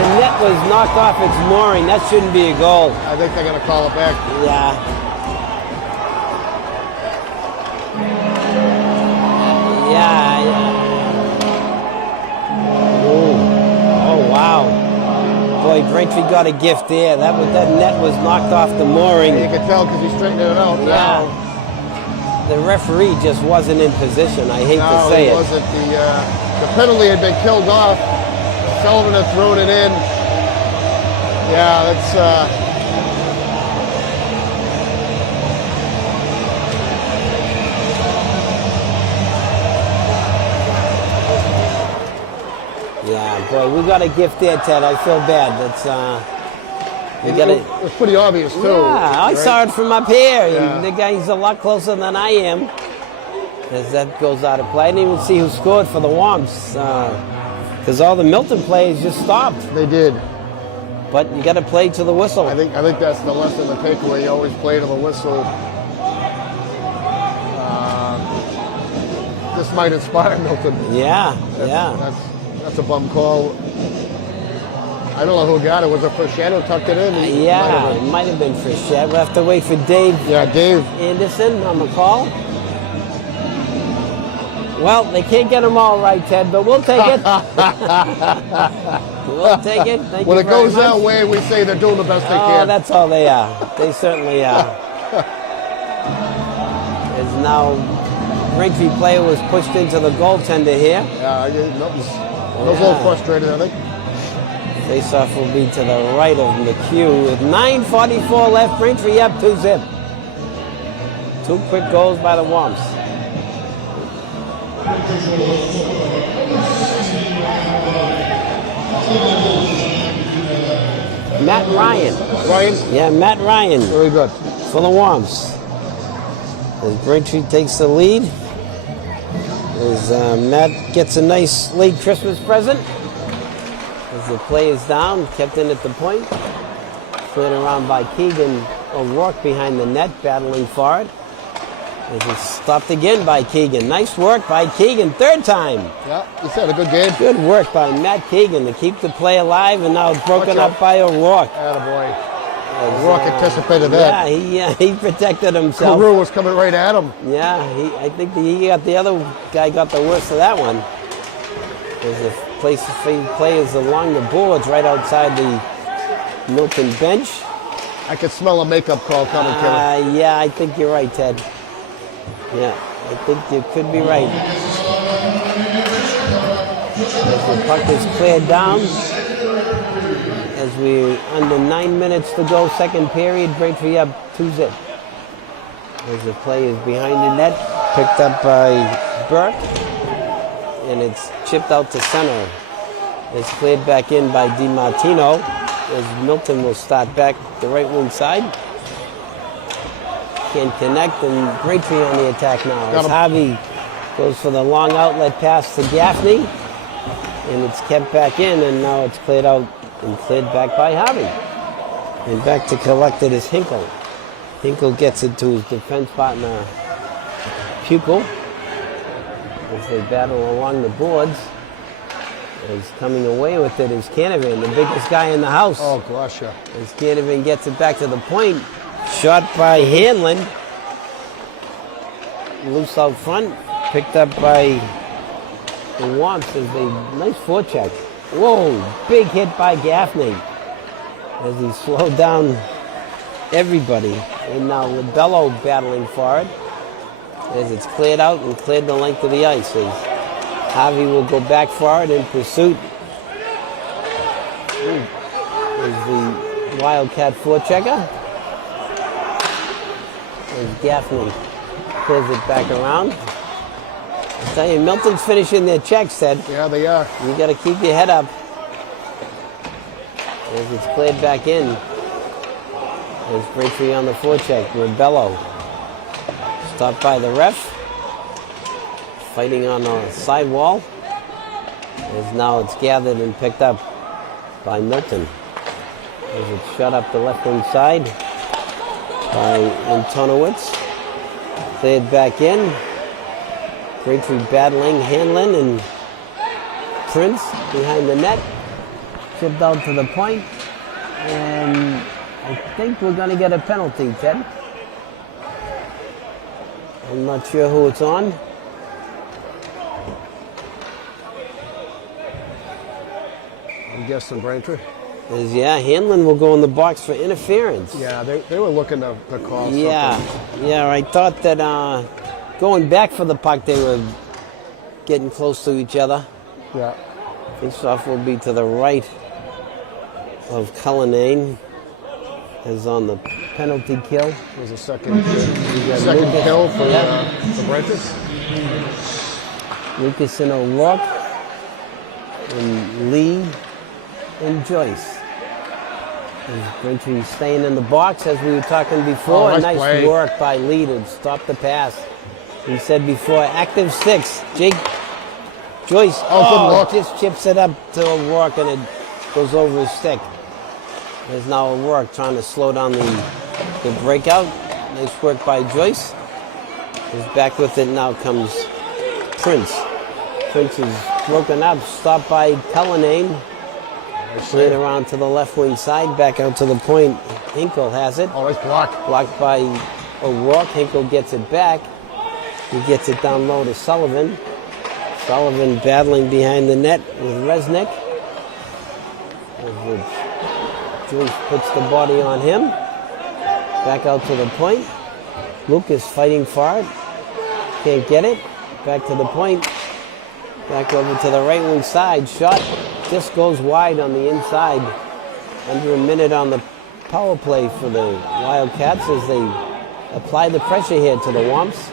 The net was knocked off its mooring. That shouldn't be a goal. I think they're going to call it back. Yeah. Yeah. Oh, wow. Boy, Braintree got a gift there. That net was knocked off the mooring. You can tell because he's straightening it out now. Yeah. The referee just wasn't in position. I hate to No, say it it. wasn't. The penalty had been killed off. Sullivan had thrown it in. Yeah, that's. Yeah, boy, we got a gift there, Ted. I feel bad. That's we got It was pretty obvious too. Yeah, I right? saw it from up here. Yeah. The guy's a lot closer than I am. As that goes out of play, I didn't even see who scored for the Womps because all the Milton plays just stopped. They did. But you got to play to the whistle. I think that's the lesson, the takeaway. You always play to the whistle. This might inspire Milton. Yeah, That's a bum call. I don't know who got it. Was it Frechette who tucked it in? Yeah, it might have been Frechette. We'll have to wait for Dave Yeah, Dave. Anderson on the call. Well, they can't get them all right, Ted, but we'll take it. We'll take it. Thank When you it goes very that much. way, we say they're doing the best they Oh, can. that's all they are. They certainly are. As now, Braintree player was pushed into the goaltender here. Yeah, Milton's a little frustrated, I think. Face-off will be to the right of McHugh. With 9:44 left, Braintree up 2-0. 2 quick goals by the Womps. Matt Ryan. Ryan? Yeah, Matt Ryan Very good. for the Womps. As Braintree takes the lead. As Matt gets a nice late Christmas present. As the play is down, kept in at the point. Cleared around by Keegan O'Rourke behind the net, battling for it. As it's stopped again by Keegan. Nice work by Keegan, 3rd time. Yeah, he's had a good game. Good work by Matt Keegan to keep the play alive, and now it's broken Watch out. up by O'Rourke. Attaboy. As, O'Rourke anticipated that. Yeah, he protected himself. Carew was coming right at him. Yeah, I think the other guy got the worst of that one. As the play is along the boards right outside the Milton bench. I could smell a makeup call coming, Kevin. Yeah, I think you're right, Ted. Yeah, I think you could be right. As the puck is cleared down, as we're under 9 minutes to go, 2nd period, Braintree up 2-0. As the play is behind the net, picked up by Burke, and it's chipped out to center. It's cleared back in by DiMartino, as Milton will start back the right wing side. Can't connect, and Braintree on the attack now. As Harvey goes for the long outlet pass to Gaffney, and it's kept back in, and now it's cleared out and cleared back by Harvey. And back to collect it is Hinkle. Hinkle gets it to his defense partner, Pupil, as they battle along the boards. As coming away with it is Canavan, the biggest guy in the house. Oh, gosh, yeah. As Canavan gets it back to the point. Shot by Hanlon. Loose out front. Picked up by the Womps as they nice forecheck. Whoa, big hit by Gaffney. As he slowed down everybody. And now Labello battling for it. As it's cleared out and cleared the length of the ice. As Harvey will go back for it in pursuit. Is the Wildcat forechecker. As Gaffney clears it back around. I tell you, Milton's finishing their checks, Ted. Yeah, they are. You got to keep your head up. As it's cleared back in. There's Braintree on the forecheck. Rebello. Stopped by the ref. Fighting on the sidewall. As now it's gathered and picked up by Milton. As it's shut up the left wing side by Antonowitz. Cleared back in. Braintree battling Hanlon and Prince behind the net. Chipped out to the point. And I think we're going to get a penalty, Ted. I'm not sure who it's on. I'm guessing Braintree. Yeah, Hanlon will go in the box for interference. Yeah, they were looking to call something. Yeah, I thought that going back for the puck, they were getting close to each other. Yeah. Face-off will be to the right of Cullinane, as on the penalty kill. There's a second kill for Braintree. Lucas and O'Rourke, and Lee and Joyce. Braintree staying in the box as we were talking before. Oh, nice play. work by Lee to stop the pass. He said before, active 6. Jake Joyce good look. just chips it up to O'Rourke and it goes over his stick. There's now O'Rourke trying to slow down the breakout. Nice work by Joyce. He's back with it. Now comes Prince. Prince is broken up, stopped by Cullinane. Played around to the left wing side, back out to the point. Hinkle has it. Oh, nice block. Blocked by O'Rourke. Hinkle gets it back. He gets it down low to Sullivan. Sullivan battling behind the net with Resnick. Joyce puts the body on him. Back out to the point. Lucas fighting for it. Can't get it. Back to the point. Back over to the right wing side. Shot just goes wide on the inside. Under a minute on the power play for the Wildcats as they apply the pressure here to the Womps.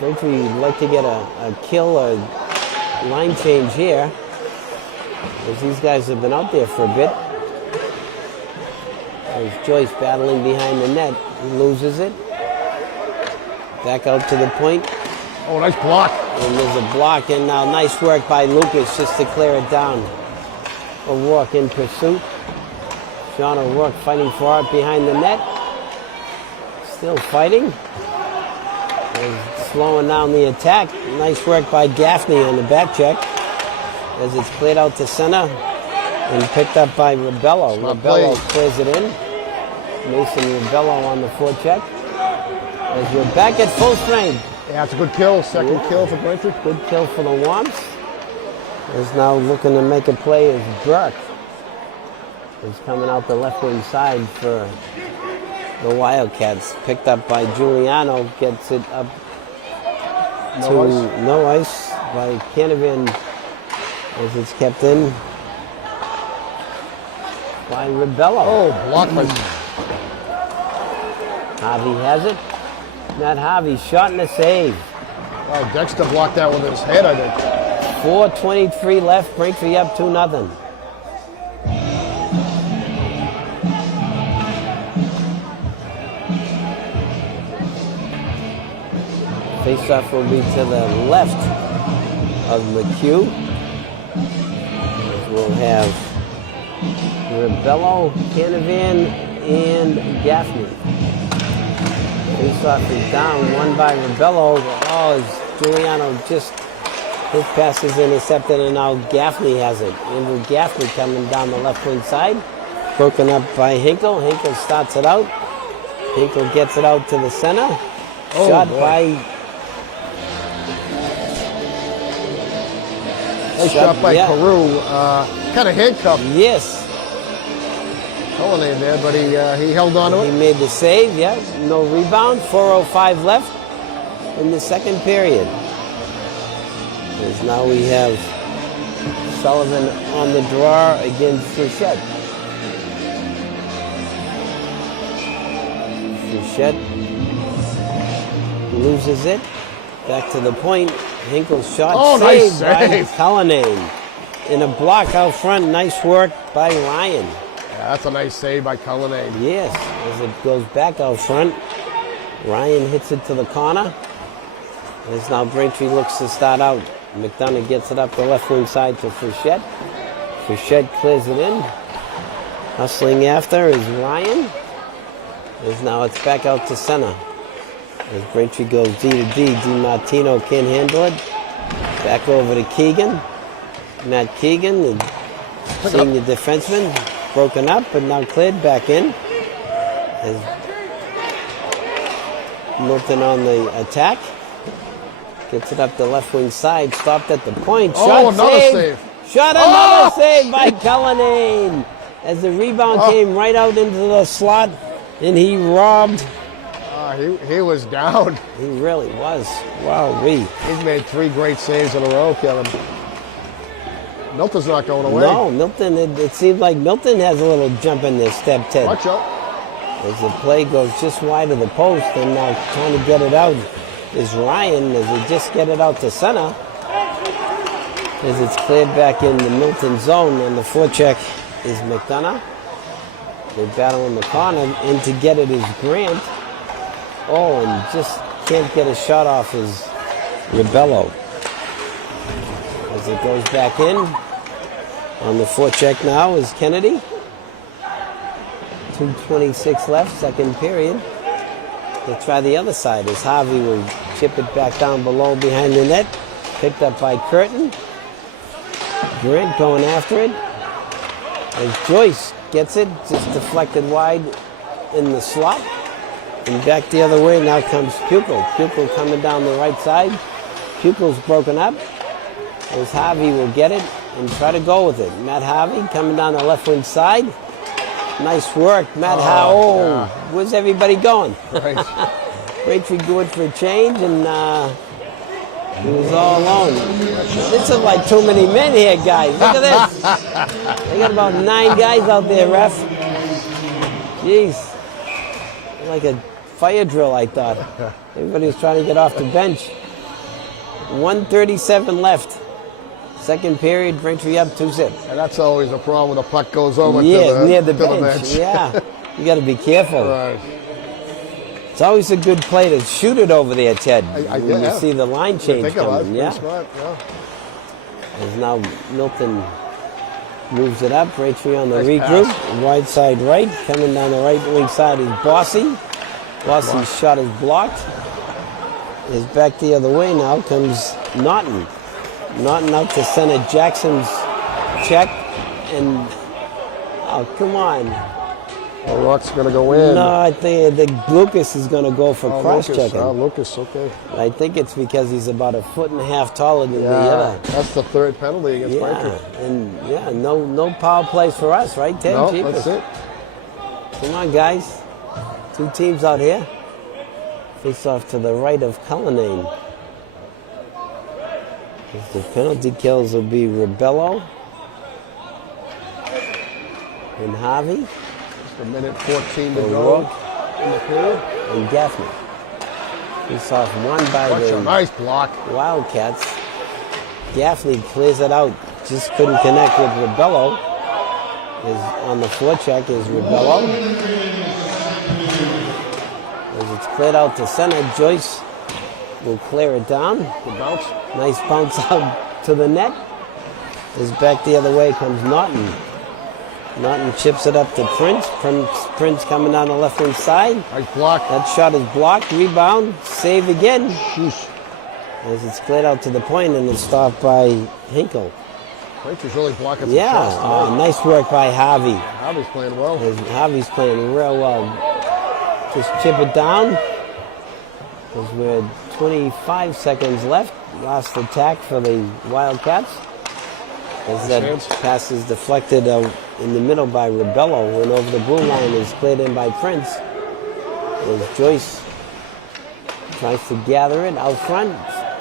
Braintree would like to get a kill, a line change here, as these guys have been out there for a bit. There's Joyce battling behind the net. He loses it. Back out to the point. Oh, nice block. And there's a block, and now nice work by Lucas just to clear it down. O'Rourke in pursuit. Sean O'Rourke fighting for it behind the net. Still fighting. And slowing down the attack. Nice work by Gaffney on the back check as it's cleared out to center and picked up by Rebello. Rebello clears it in. Mason Rebello on the forecheck. As we're back at full strength. Yeah, it's a good kill. Second kill for Braintree. Good kill for the Womps. Is now looking to make a play as Burke is coming out the left wing side for the Wildcats. Picked up by Giuliano. Gets it up to no ice by Canavan as it's kept in by Rebello. Oh, blocked by... Harvey has it. Matt Harvey shot and a save. Wow, Dexter blocked that with his head, I think. 4:23 left. Braintree up 2-0. Face-off will be to the left of McHugh. We'll have Rebello, Canavan, and Gaffney. Face-off is down, won by Rebello. Oh, as Giuliano just, his pass is intercepted, and now Gaffney has it. Andrew Gaffney coming down the left wing side. Broken up by Hinkle. Hinkle starts it out. Hinkle gets it out to the center. Oh, shot boy. by... Nice shot by Carew. Kind of handcuffed. Yes. Cullinane there, but he held on to He it. made the save, yeah. No rebound. 4:05 left in the second period. As now we have Sullivan on the draw against Frechette. Frechette loses it. Back to the point. Hinkle's shot nice saved by save. Cullinane. In a block out front. Nice work by Ryan. Yeah, that's a nice save by Cullinane. Yes, as it goes back out front. Ryan hits it to the corner. As now Braintree looks to start out. McDonough gets it up the left wing side to Frechette. Frechette clears it in. Hustling after is Ryan. As now it's back out to center. As Braintree goes D to D. DiMartino can't handle it. Back over to Keegan. Matt Keegan, the senior defenseman. Broken up, but now cleared back in. As Milton on the attack. Gets it up the left wing side. Stopped at the point. Shot another saved. save. Shot another save by Cullinane. As the rebound came right out into the slot. And he robbed. He was down. He really was. Wow, He's made 3 great saves in a row, Kevin. Milton's not going away. No, Milton, it seemed like Milton has a little jump in their step, Ted. Watch out. As the play goes just wide of the post, and now trying to get it out is Ryan as they just get it out to center. As it's cleared back in the Milton zone, and the forecheck is McDonough. They battle in the corner, and to get it is Grant. Oh, and just can't get a shot off is Rebello. As it goes back in, on the forecheck now is Kennedy. 2:26 left, second period. They try the other side as Harvey will chip it back down below behind the net. Picked up by Curtin. Grant going after it. As Joyce gets it, just deflected wide in the slot. And back the other way, now comes Pupil. Pupil coming down the right side. pupils broken up. As Harvey will get it and try to go with it. Matt Harvey coming down the left wing side. Nice work, Matt Harvey. Oh, yeah. where's everybody going? Right. Braintree good for a change, and he was all alone. This is like too many men here, guys. Look at this. They got about 9 guys out there, ref. Jeez. Like a fire drill, I thought. Everybody was trying to get off the bench. 1:37 left. Second period, Braintree up 2-0. And that's always a problem when the puck goes over Yeah, near the to bench. Yeah, you got to be careful. Right. It's always a good play to shoot it over there, Ted. When yeah. you see the line change Think about it. coming. Yeah. Smart, yeah. As now Milton moves it up. Braintree on the Nice regroup. pass. Wide side right. Coming down the right wing side is Bossy. Bossy's shot is blocked. Is back the other way now. Comes Naughton. Naughton out to center. Jackson's check. And, oh, come on. Oh, Rock's going to go in. No, I think Lucas is going to go for cross-checking. Lucas, okay. I think it's because he's about 1.5 feet taller than the Yeah, other. that's the third penalty against Braintree. Yeah, and yeah, no power plays for us, right, Ted? No, Jeepers. that's it. Come on, guys. 2 teams out here. Face off to the right of Cullinane. The penalty kills will be Rebello and Harvey. A minute 14 to The go Rook. in the period. And Gaffney. Face off won by Watch a the nice block. Wildcats. Gaffney clears it out. Just couldn't connect with Rebello. Is on the forecheck is Rebello. As it's cleared out to center, Joyce will clear it down. Good bounce. Nice bounce out to the net. Is back the other way comes Naughton. Naughton chips it up to Prince. Prince coming down the left hand side. Nice block. That shot is blocked. Rebound. Save again. As it's cleared out to the point and it's stopped by Hinkle. Braintree's really blocking some Yeah, shots tonight. nice work by Harvey. Harvey's playing well. As Harvey's playing real well. Just chip it down. Because we're 25 seconds left. Last attack for the Wildcats. As that Chance. pass is deflected in the middle by Rebello and over the blue line is cleared in by Prince. As Joyce tries to gather it out front.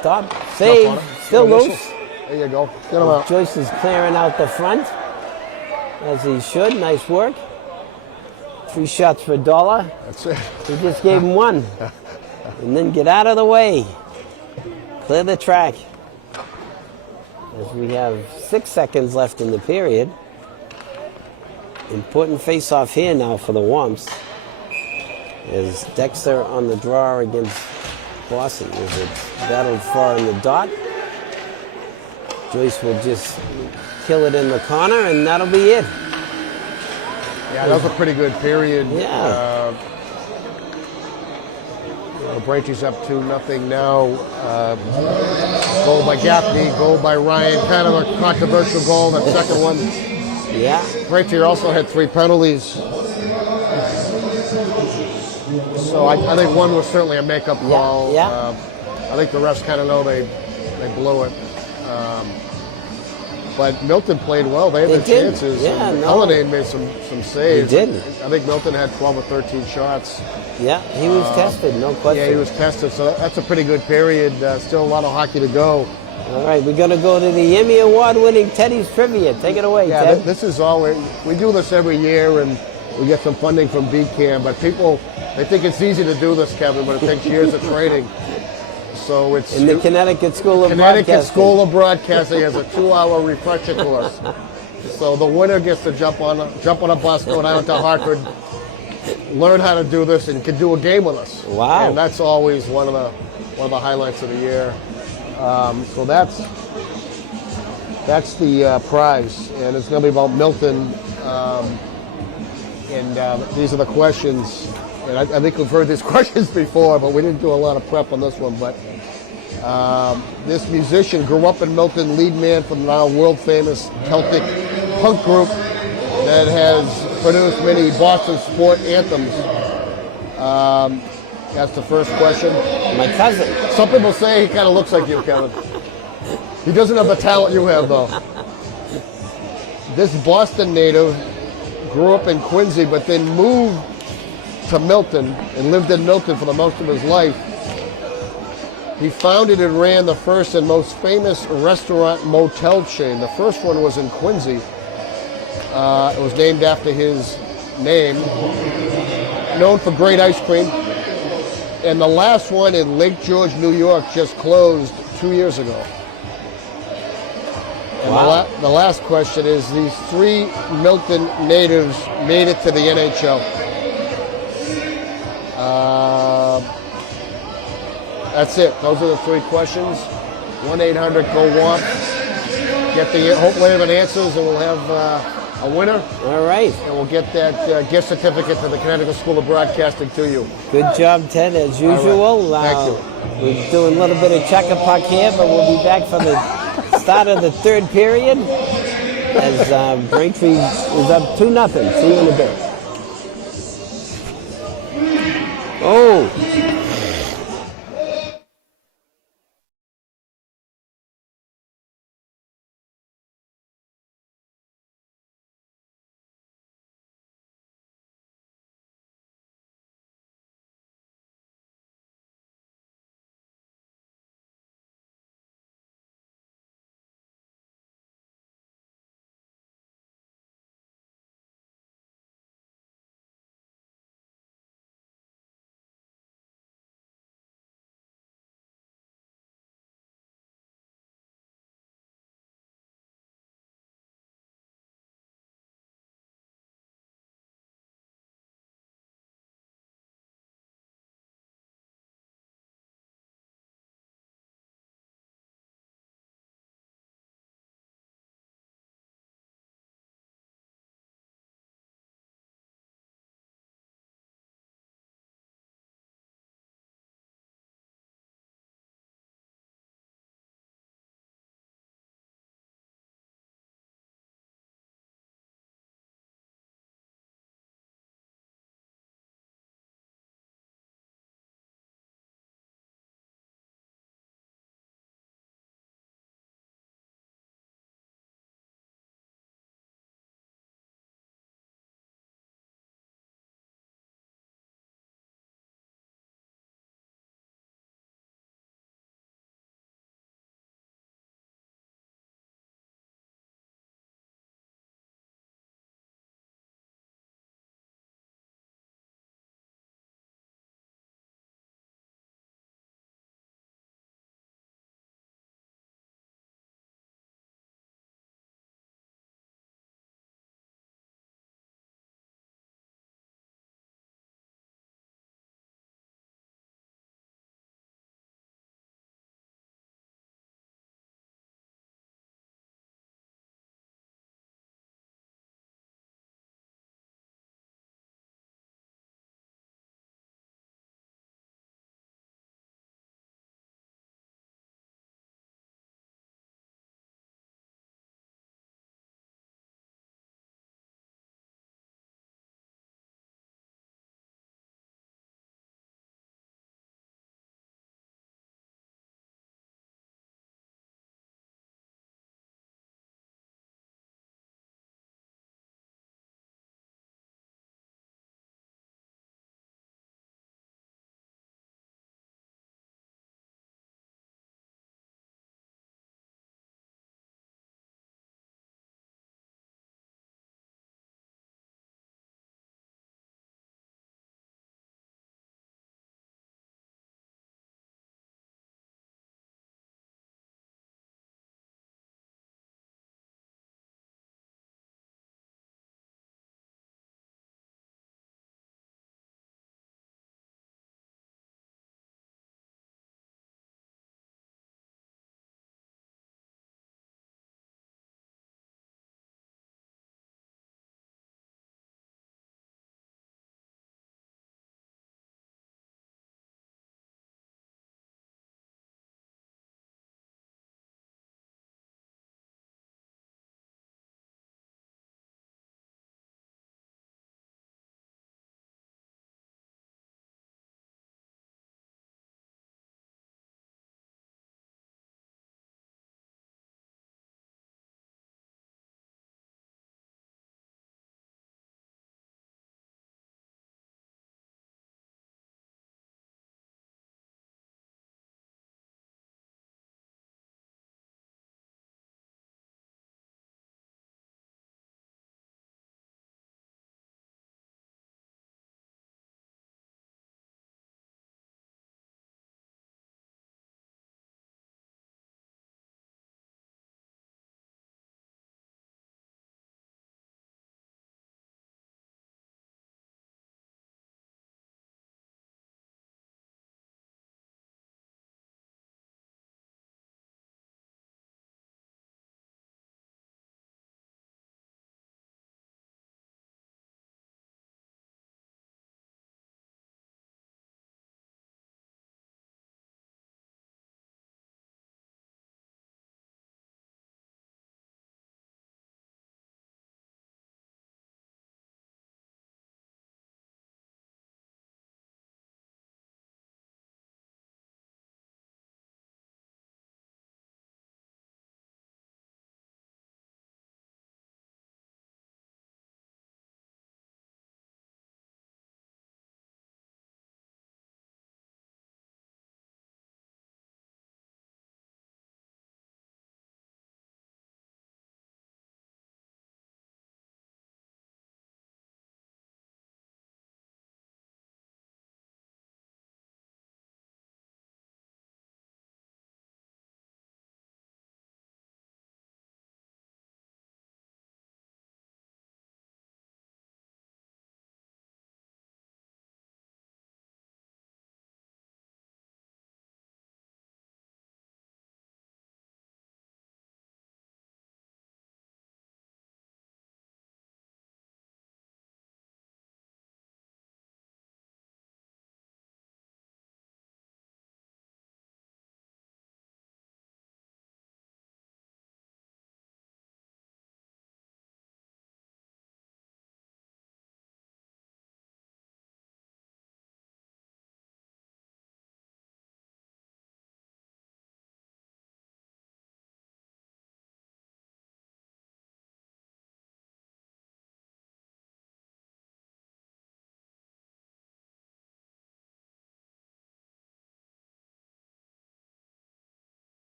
Stop. Save. on it. Still Good loose. whistle. There you go. Get him out. Joyce is clearing out the front. As he should. Nice work. 3 shots for $1. That's it. He just gave him 1. And then get out of the way. Clear the track. As we have 6 seconds left in the period. Important face-off here now for the Womps. Is Dexter on the draw against Boston. As it's battled far in the dot. Joyce will just kill it in the corner, and that'll be it. Yeah, that was a pretty good period. Yeah. Braintree's up 2-0 now. Goal by Gaffney, goal by Ryan. Kind of a controversial goal, that second one. Yeah. Braintree also had 3 penalties. So I think one was certainly a makeup call. Yeah. I think the refs kind of know they blew it. But Milton played well. They had They their did. chances. Yeah, and no. Cullinane made some saves. He did. I think Milton had 12 or 13 shots. Yeah, he was tested, no question. Yeah, he was tested. So that's a pretty good period. Still a lot of hockey to go. All right, we're going to go to the Emmy Award-winning Teddy's Trivia. Take it away, Yeah, Ted. this is all we do this every year, and we get some funding from BCAM. But people, they think it's easy to do this, Kevin, but it takes years of training. So it's In the Connecticut School of Connecticut Broadcasting. School of Broadcasting has a 2-hour refresher course. So the winner gets to jump on a bus, go down to Hartford, learn how to do this, and can do a game with us. Wow. And that's always one of the highlights of the year. So that's the prize, and it's going to be about Milton. These are the questions. And I think we've heard these questions before, but we didn't do a lot of prep on this one. But this musician grew up in Milton, lead man for the now world-famous Celtic punk group that has produced many Boston sport anthems. That's the first question. My cousin. Some people say he kind of looks like you, Kevin. He doesn't have the talent you have, though. This Boston native grew up in Quincy, but then moved to Milton and lived in Milton for the most of his life. He founded and ran the first and most famous restaurant motel chain. The first one was in Quincy. It was named after his name. Known for great ice cream. And the last one in Lake George, New York, just closed 2 years ago. And Wow. the last question is, these 3 Milton natives made it to the NHL. That's it. Those are the 3 questions. 1-800-GO-WAMP. Hopefully have an answers, and we'll have a winner. All right. And we'll get that gift certificate to the Connecticut School of Broadcasting to you. Good job, Ted, as usual. Thank you. We're doing a little bit of check-a-puck here, but we'll be back for the start of the third period as Braintree is up 2-0. See you in a bit. Oh.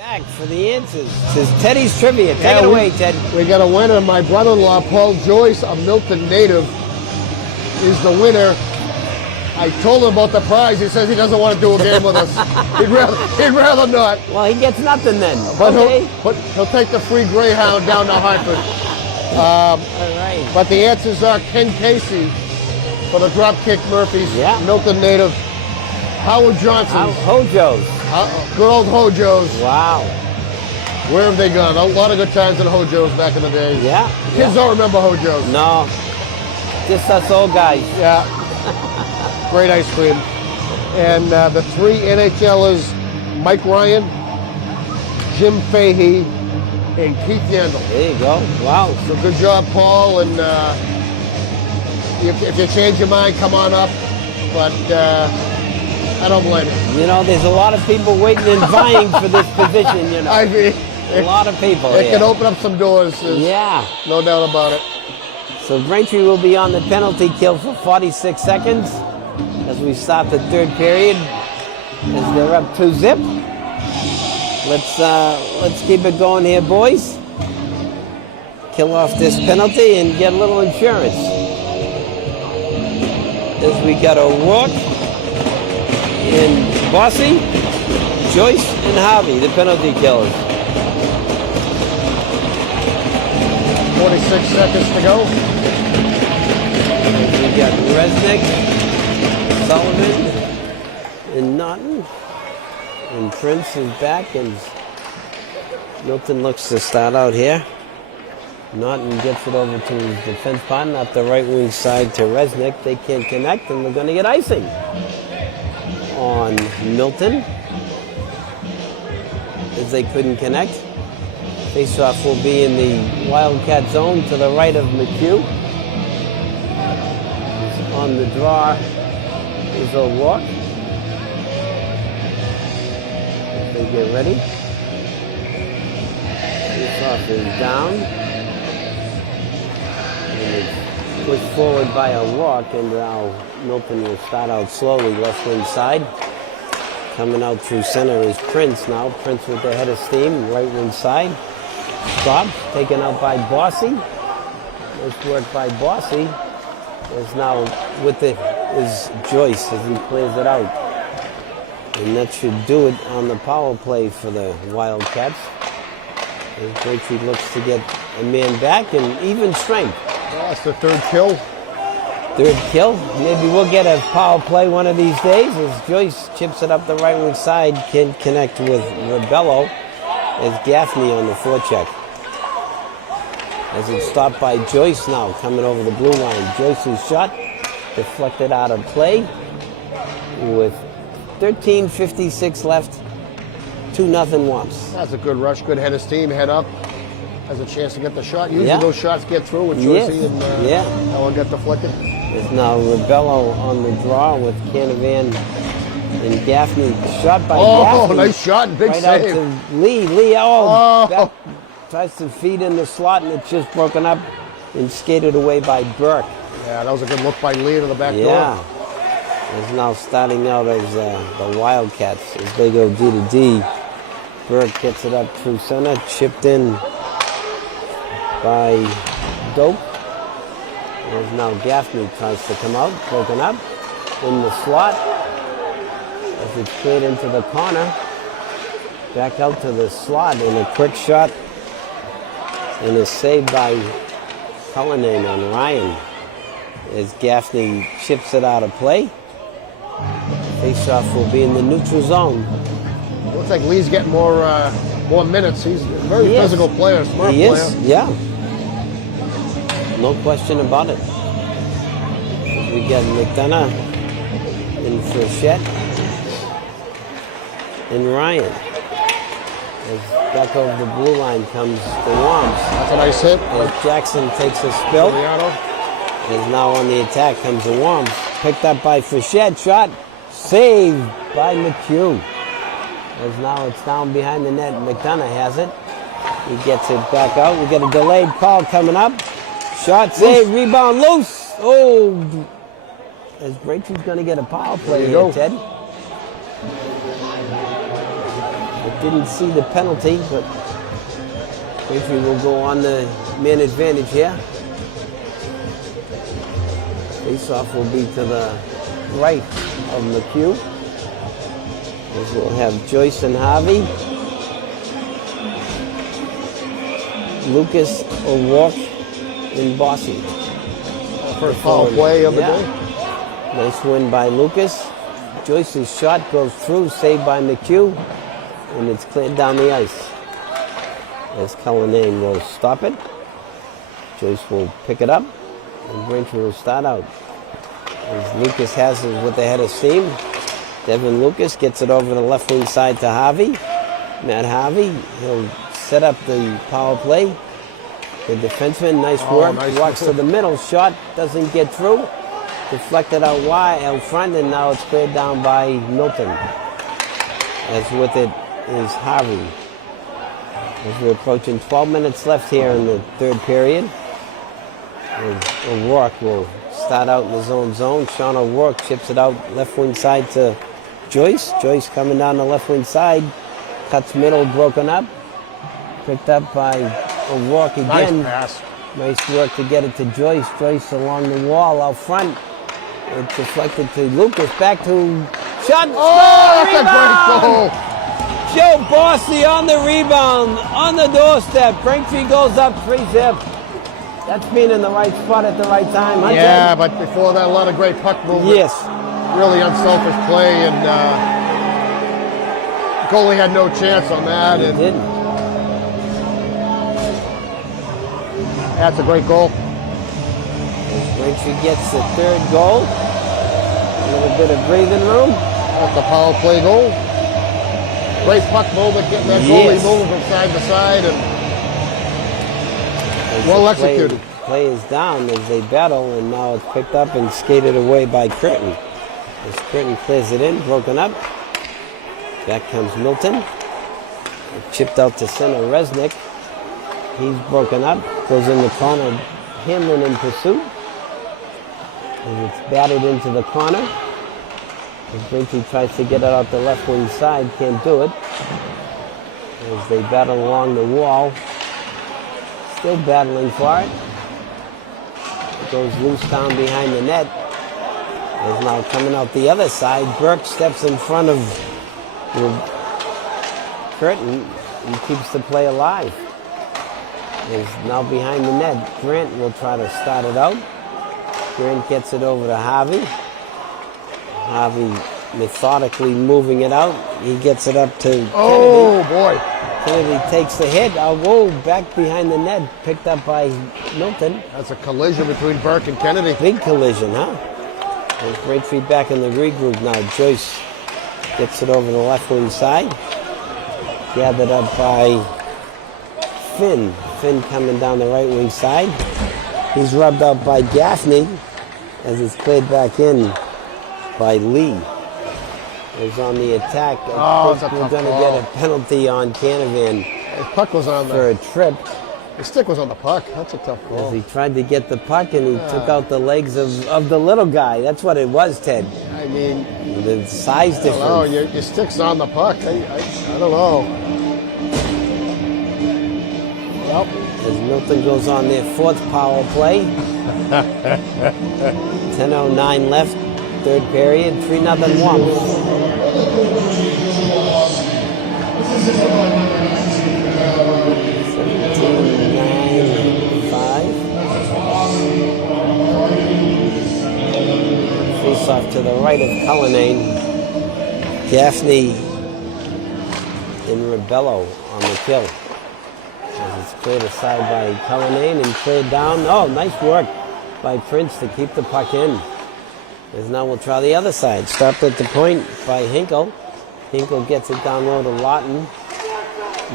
Back for the answers. This is Teddy's Trivia. Take it away, Ted. We got a winner. My brother-in-law, Paul Joyce, a Milton native, is the winner. I told him about the prize. He says he doesn't want to do a game with us. He'd rather not. Well, he gets nothing then. But, okay. he'll take the free Greyhound down to Hartford. All right. But the answers are Ken Casey for the Dropkick Murphys, Yeah. Milton native. Howard Johnson, Hojo's. good old Hojo's. Wow. Where have they gone? A lot of good times at Hojo's back in the day. Yeah. Kids don't remember Hojo's. No. Just us old guys. Yeah. Great ice cream. And the three NHLers, Mike Ryan, Jim Fahey, and Keith Yandel. There you go. Wow. So good job, Paul. And if you change your mind, come on up. But I don't blame you. You know, there's a lot of people waiting and vying for this position, you know. I mean, a lot of people it here. can open up some doors. Yeah. No doubt about it. So Braintree will be on the penalty kill for 46 seconds as we start the third period. As they're up 2-0. Let's keep it going here, boys. Kill off this penalty and get a little insurance. As we got O'Rourke and Bossy, Joyce and Harvey, the penalty killers. 46 seconds to go. We got Resnick, Sullivan, and Naughton. And Prince is back, and Milton looks to start out here. Naughton gets it over to his defense partner up the right wing side to Resnick. They can't connect, and we're going to get icing on Milton as they couldn't connect. Faceoff will be in the Wildcat zone to the right of McHugh. On the draw is O'Rourke. They get ready. Faceoff is down. And it's pushed forward by O'Rourke, and now Milton will start out slowly left wing side. Coming out through center is Prince now. Prince with the head of steam, right wing side. Stopped, taken out by Bossy. Nice work by Bossy. Is now with it is Joyce as he clears it out. And that should do it on the power play for the Wildcats. As Braintree looks to get a man back and even strength. That's the third kill. Third kill. Maybe we'll get a power play one of these days as Joyce chips it up the right wing side. Can connect with Rebello as Gaffney on the forecheck. As it's stopped by Joyce now, coming over the blue line. Joyce's shot deflected out of play with 13:56 left. 2-0 Wamps. That's a good rush, good head of steam, head up. Has a chance to get the shot. Usually Yeah. those shots get through with Joycey and yeah. that one got deflected. There's now Rebello on the draw with Canavan and Gaffney. Shot by Gaffney. Nice shot, big right save. out to Lee. Back, tries to feed in the slot, and it's just broken up and skated away by Burke. Yeah, that was a good look by Lee to the back Yeah. door. Is now starting out as the Wildcats as they go D to D. Burke gets it up through center, chipped in by Dope. There's now Gaffney tries to come out, broken up in the slot as it's cleared into the corner. Back out to the slot in a quick shot and is saved by Cullinan on Ryan as Gaffney chips it out of play. Faceoff will be in the neutral zone. Looks like Lee's getting more minutes. He's a very physical player, smart He player. is, yeah. No question about it. We got McDonough and Frechette and Ryan. As back over the blue line comes the Wamps. That's a nice hit. As Jackson takes a spill. Giuliano. Is now on the attack comes the Wamps. Picked up by Frechette. Shot saved by McHugh. As now it's down behind the net. McDonough has it. He gets it back out. We get a delayed call coming up. Shot saved. Rebound loose. Oh. As Braintree's going to get a power play There you here, go. Ted. didn't see the penalty, but Braintree will go on the man advantage here. Face-off will be to the right of McHugh. As we'll have Joyce and Harvey. Lucas, O'Rourke, and Bossy. First foul play of the day. Nice win by Lucas. Joyce's shot goes through, saved by McHugh, and it's cleared down the ice. As Cullinane will stop it. Joyce will pick it up, and Braintree will start out. As Lucas has it with the head of steam. Devin Lucas gets it over the left wing side to Harvey. Matt Harvey, he'll set up the power play. The defenseman, nice work, walks to the middle, shot doesn't get through. Deflected out wide, out front, and now it's cleared down by Milton. As with it is Harvey. As we're approaching 12 minutes left here in the third period. O'Rourke will start out in his own zone. Sean O'Rourke chips it out left wing side to Joyce. Joyce coming down the left wing side. Cuts middle, broken up. Picked up by O'Rourke again. Nice pass. Nice work to get it to Joyce. Joyce along the wall out front. It's deflected to Lucas. Back to shot. Oh, that's a great goal. Joe Bossy on the rebound, on the doorstep. Braintree goes up 3-zip. That's being in the right spot at the right time. Huh, Yeah, Ted? but before that, a lot of great puck movement. Yes. Really unselfish play, and goalie had no chance on that. He And didn't. that's a great goal. Braintree gets the third goal. A little bit of breathing room. That's a power play goal. Great puck movement, getting that goalie moving from side to side, and well executed. Play is down as they battle, and now it's picked up and skated away by Curtin. As Curtin clears it in, broken up. Back comes Milton. Chipped out to center, Resnick. He's broken up, goes in the corner, Hamlin in pursuit. And it's batted into the corner. As Braintree tries to get it out the left wing side, can't do it. As they battle along the wall. Still battling for it. It goes loose down behind the net. Is now coming out the other side. Burke steps in front of Curtin and keeps the play alive. Is now behind the net. Grant will try to start it out. Grant gets it over to Harvey. Harvey methodically moving it out. He gets it up to Kennedy. Oh, boy. Kennedy takes the hit. I'll go back behind the net. Picked up by Milton. That's a collision between Burke and Kennedy. Big collision, huh? There's Braintree back in the regroup now. Joyce gets it over the left wing side. Gathered up by Finn. Finn coming down the right wing side. He's rubbed up by Gaffney as it's cleared back in by Lee. Is on the attack. Oh, it's a we're tough going to call. get a penalty on Canavan The puck was on for a the trip. stick was on the puck. That's a tough As call. he tried to get the puck and he took out the legs of the little guy. That's what it was, Ted. I mean, The size I don't know. difference. Your stick's on the puck. I don't know. Well, As Milton goes on their fourth power play. 10:09 left, third period, 3-0 Wamps. 17-9-5. Face off to the right of Cullinane. Gaffney and Rebello on the kill. As it's cleared aside by Cullinane and cleared down. Oh, nice work by Prince to keep the puck in. As now we'll try the other side. Stopped at the point by Hinkle. Hinkle gets it down low to Lawton.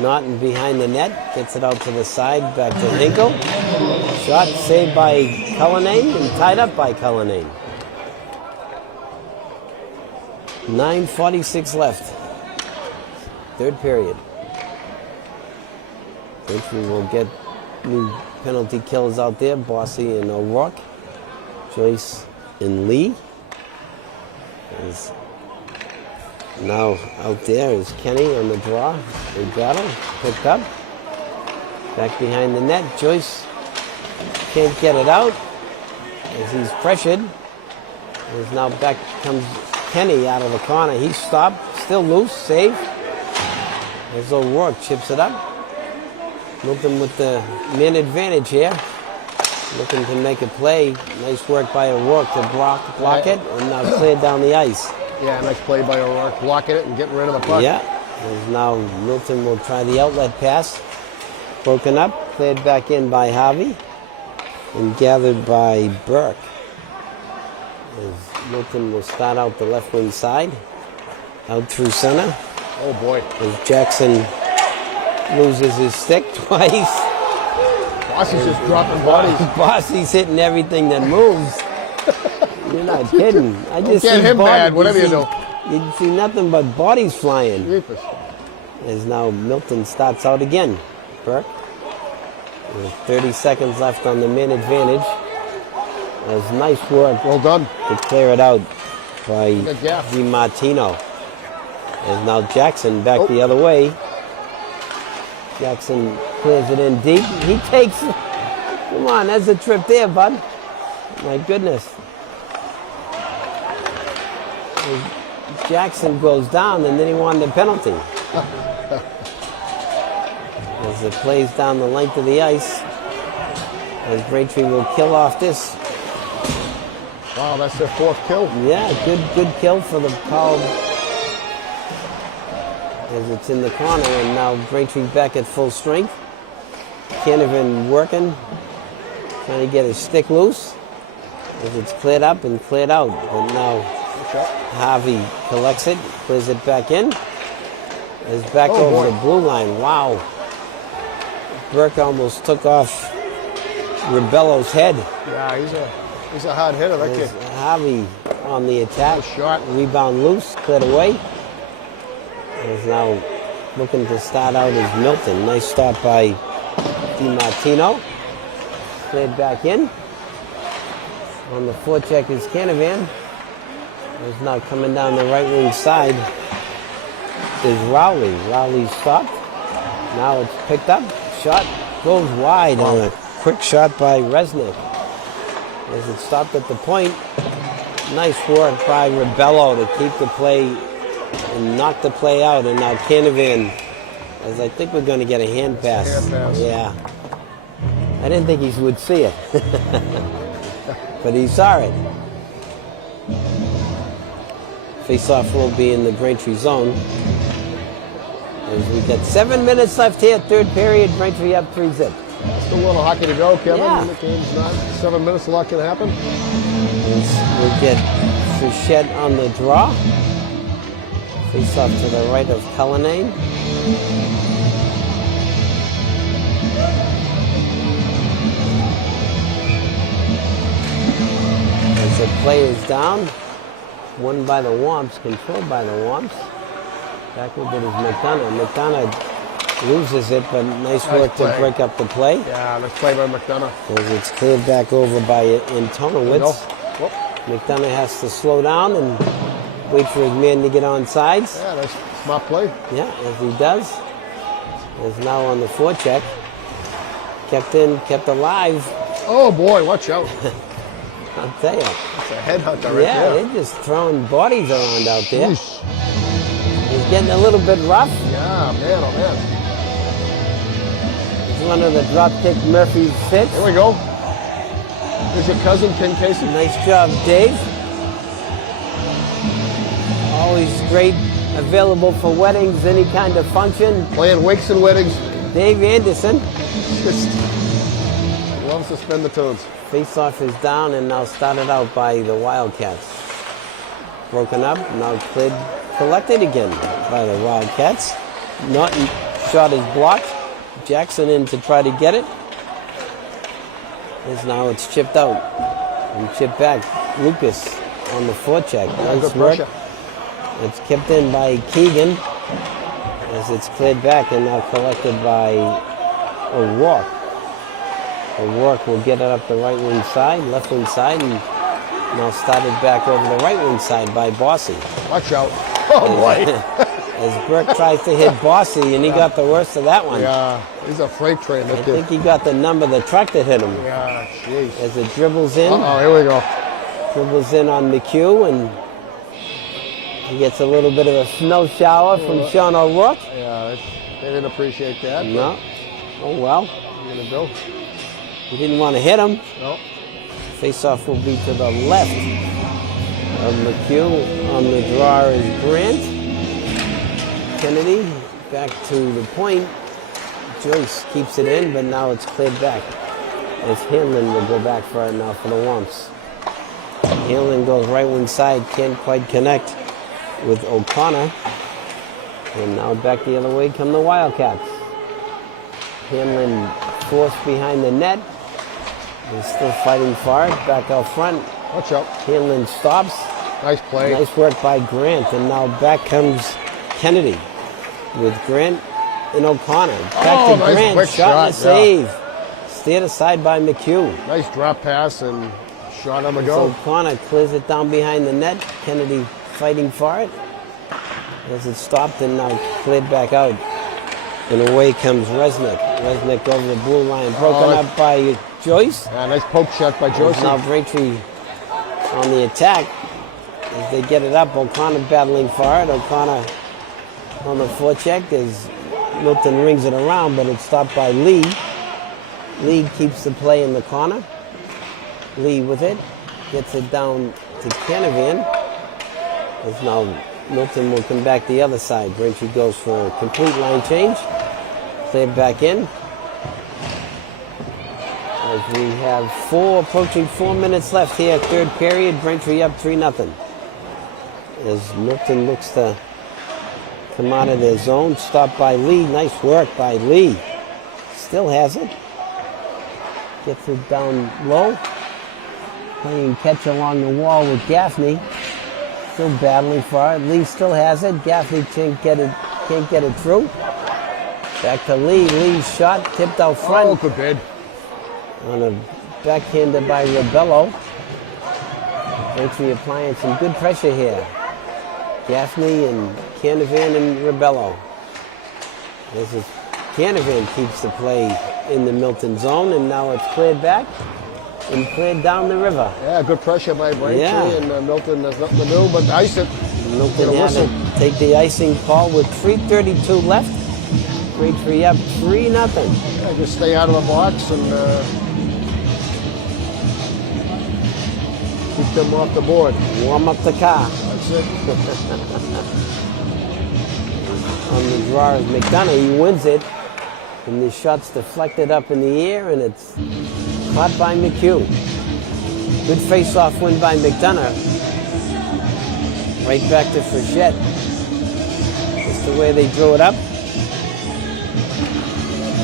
Naughton behind the net. Gets it out to the side. Back to Hinkle. Shot saved by Cullinane and tied up by Cullinane. 9:46 left. Third period. Braintree will get new penalty kills out there. Bossy and O'Rourke. Joyce and Lee. As Now out there is Kenny on the draw. They got him, picked up. Back behind the net, Joyce can't get it out as he's pressured. As now back comes Kenny out of the corner. He's stopped, still loose, safe. As O'Rourke chips it up. Milton with the man advantage here. Looking to make a play. Nice work by O'Rourke to block it, and now cleared down the ice. Yeah, nice play by O'Rourke, blocking it and getting rid of the puck. Yeah, as now Milton will try the outlet pass. Broken up, cleared back in by Harvey, and gathered by Burke. As Milton will start out the left wing side, out through center. Oh boy. As Jackson loses his stick twice. Bossy's just dropping bodies. Bossy's hitting everything that moves. You're not kidding. I just Get see him bodies. mad, whatever you do. You see nothing but bodies flying. Jeepers. As now Milton starts out again. Burke. With 30 seconds left on the man advantage. As nice work. Well done. To clear it out by Good gaff. DiMartino. As now Jackson back the other way. Jackson clears it in deep. He takes. Come on, that's a trip there, bud. My goodness. Jackson goes down, and then he wanted a penalty. As it plays down the length of the ice, as Braintree will kill off this. Wow, that's their fourth kill. Yeah, good kill for the power. As it's in the corner, and now Braintree back at full strength. Canavan working, trying to get his stick loose. As it's cleared up and cleared out, but now Harvey collects it, clears it back in. Is back over the blue line. Wow. Burke almost took off Rebello's head. Yeah, he's a hard hitter, that kid. Harvey on the attack. Nice shot. Rebound loose, cleared away. Is now looking to start out as Milton. Nice stop by DiMartino. Cleared back in. On the forecheck is Canavan. Is now coming down the right wing side is Rowley. Rowley stopped. Now it's picked up. Shot goes wide on a quick shot by Resnick. As it stopped at the point. Nice work by Rebello to keep the play and knock the play out. And now Canavan, as I think we're going to get a hand pass. Hand pass. Yeah. I didn't think he would see it. But he saw it. Face-off will be in the Braintree zone. As we got 7 minutes left here, third period. Braintree up 3-0. Still a little hockey to go, Kevin. Yeah. The game's not 7 minutes, a lot can happen. We'll get Fichette on the draw. Face-off to the right of Cullinane. As the play is down, won by the Womps, controlled by the Womps. Back with it is McDonough. McDonough loses it, but nice work to break up the play. Yeah, nice play by McDonough. As it's cleared back over by Antonowitz. Whoop. McDonough has to slow down and wait for his man to get on sides. Yeah, nice smart play. Yeah, as he does. Is now on the forecheck. Kept in, kept alive. Oh boy, watch out. I'll tell you. That's a headhunter right Yeah, there. they're just throwing bodies around out there. Yeesh. He's getting a little bit rough. Yeah, man, oh man. It's one of the dropkick Murphy's hits. Here we go. There's your cousin, Ken Casey. Nice job, Dave. Always great, available for weddings, any kind of function. Playing wakes and weddings. Dave Anderson. Just loves to spin the tunes. Face-off is down and now started out by the Wildcats. Broken up, now cleared, collected again by the Wildcats. Norton shot is blocked. Jackson in to try to get it. As now it's chipped out and chipped back. Lucas on the forecheck. Nice Good work. pressure. It's kept in by Keegan as it's cleared back and now collected by O'Rourke. O'Rourke will get it up the right wing side, left wing side, and now started back over the right wing side by Bossy. Watch out. Oh, boy. As Burke tries to hit Bossy, and he got the worst of that one. Yeah, he's a freight train, I that kid. think he got the number of the truck that hit him. Yeah, jeez. As it dribbles in. Uh-oh, here we go. Dribbles in on McHugh, and he gets a little bit of a snow shower from Sean O'Rourke. Yeah, they didn't appreciate that. No. Oh, well. What are you going to do? He didn't want to hit him. No. Face-off will be to the left of McHugh. On the draw is Grant. Kennedy back to the point. Joyce keeps it in, but now it's cleared back. As Hanlon will go back for it now for the Wumps. Hanlon goes right wing side, can't quite connect with O'Connor. And now back the other way come the Wildcats. Hanlon forced behind the net. They're still fighting for it, back out front. Watch out. Hanlon stops. Nice play. Nice work by Grant, and now back comes Kennedy with Grant and O'Connor. Back to nice Grant, quick shot and a shot, save. Steered aside by McHugh. Nice drop pass and shot on the As go. O'Connor clears it down behind the net. Kennedy fighting for it. As it stopped and now cleared back out. And away comes Resnick. Resnick over the blue line, broken up by Joyce. Yeah, nice poke shot by Joyce. Now Braintree on the attack. As they get it up, O'Connor battling for it. O'Connor on the forecheck as Milton rings it around, but it's stopped by Lee. Lee keeps the play in the corner. Lee with it. Gets it down to Canavan. As now Milton will come back the other side. Braintree goes for a complete line change. Cleared back in. As we have approaching 4 minutes left here, third period. Braintree up 3-0. As Milton looks to come out of their zone, stopped by Lee. Nice work by Lee. Still has it. Gets it down low. Playing catch along the wall with Gaffney. Still battling for it. Lee still has it. Gaffney can't get it through. Back to Lee. Lee's shot tipped out front. Oh, good bid. On a backhander by Rebello. Braintree applying some good pressure here. Gaffney and Canavan and Rebello. This is Canavan keeps the play in the Milton zone, and now it's cleared back and cleared down the river. Yeah, good pressure by Braintree, and Milton has nothing to do but ice it. Milton had to take the icing call with 3:32 left. Braintree up 3-0. Yeah, just stay out of the box and keep them off the board. Warm up the car. That's it. On the draw is McDonough. He wins it. And the shot's deflected up in the air, and it's caught by McHugh. Good face-off win by McDonough. Right back to Frechette. Just the way they drew it up.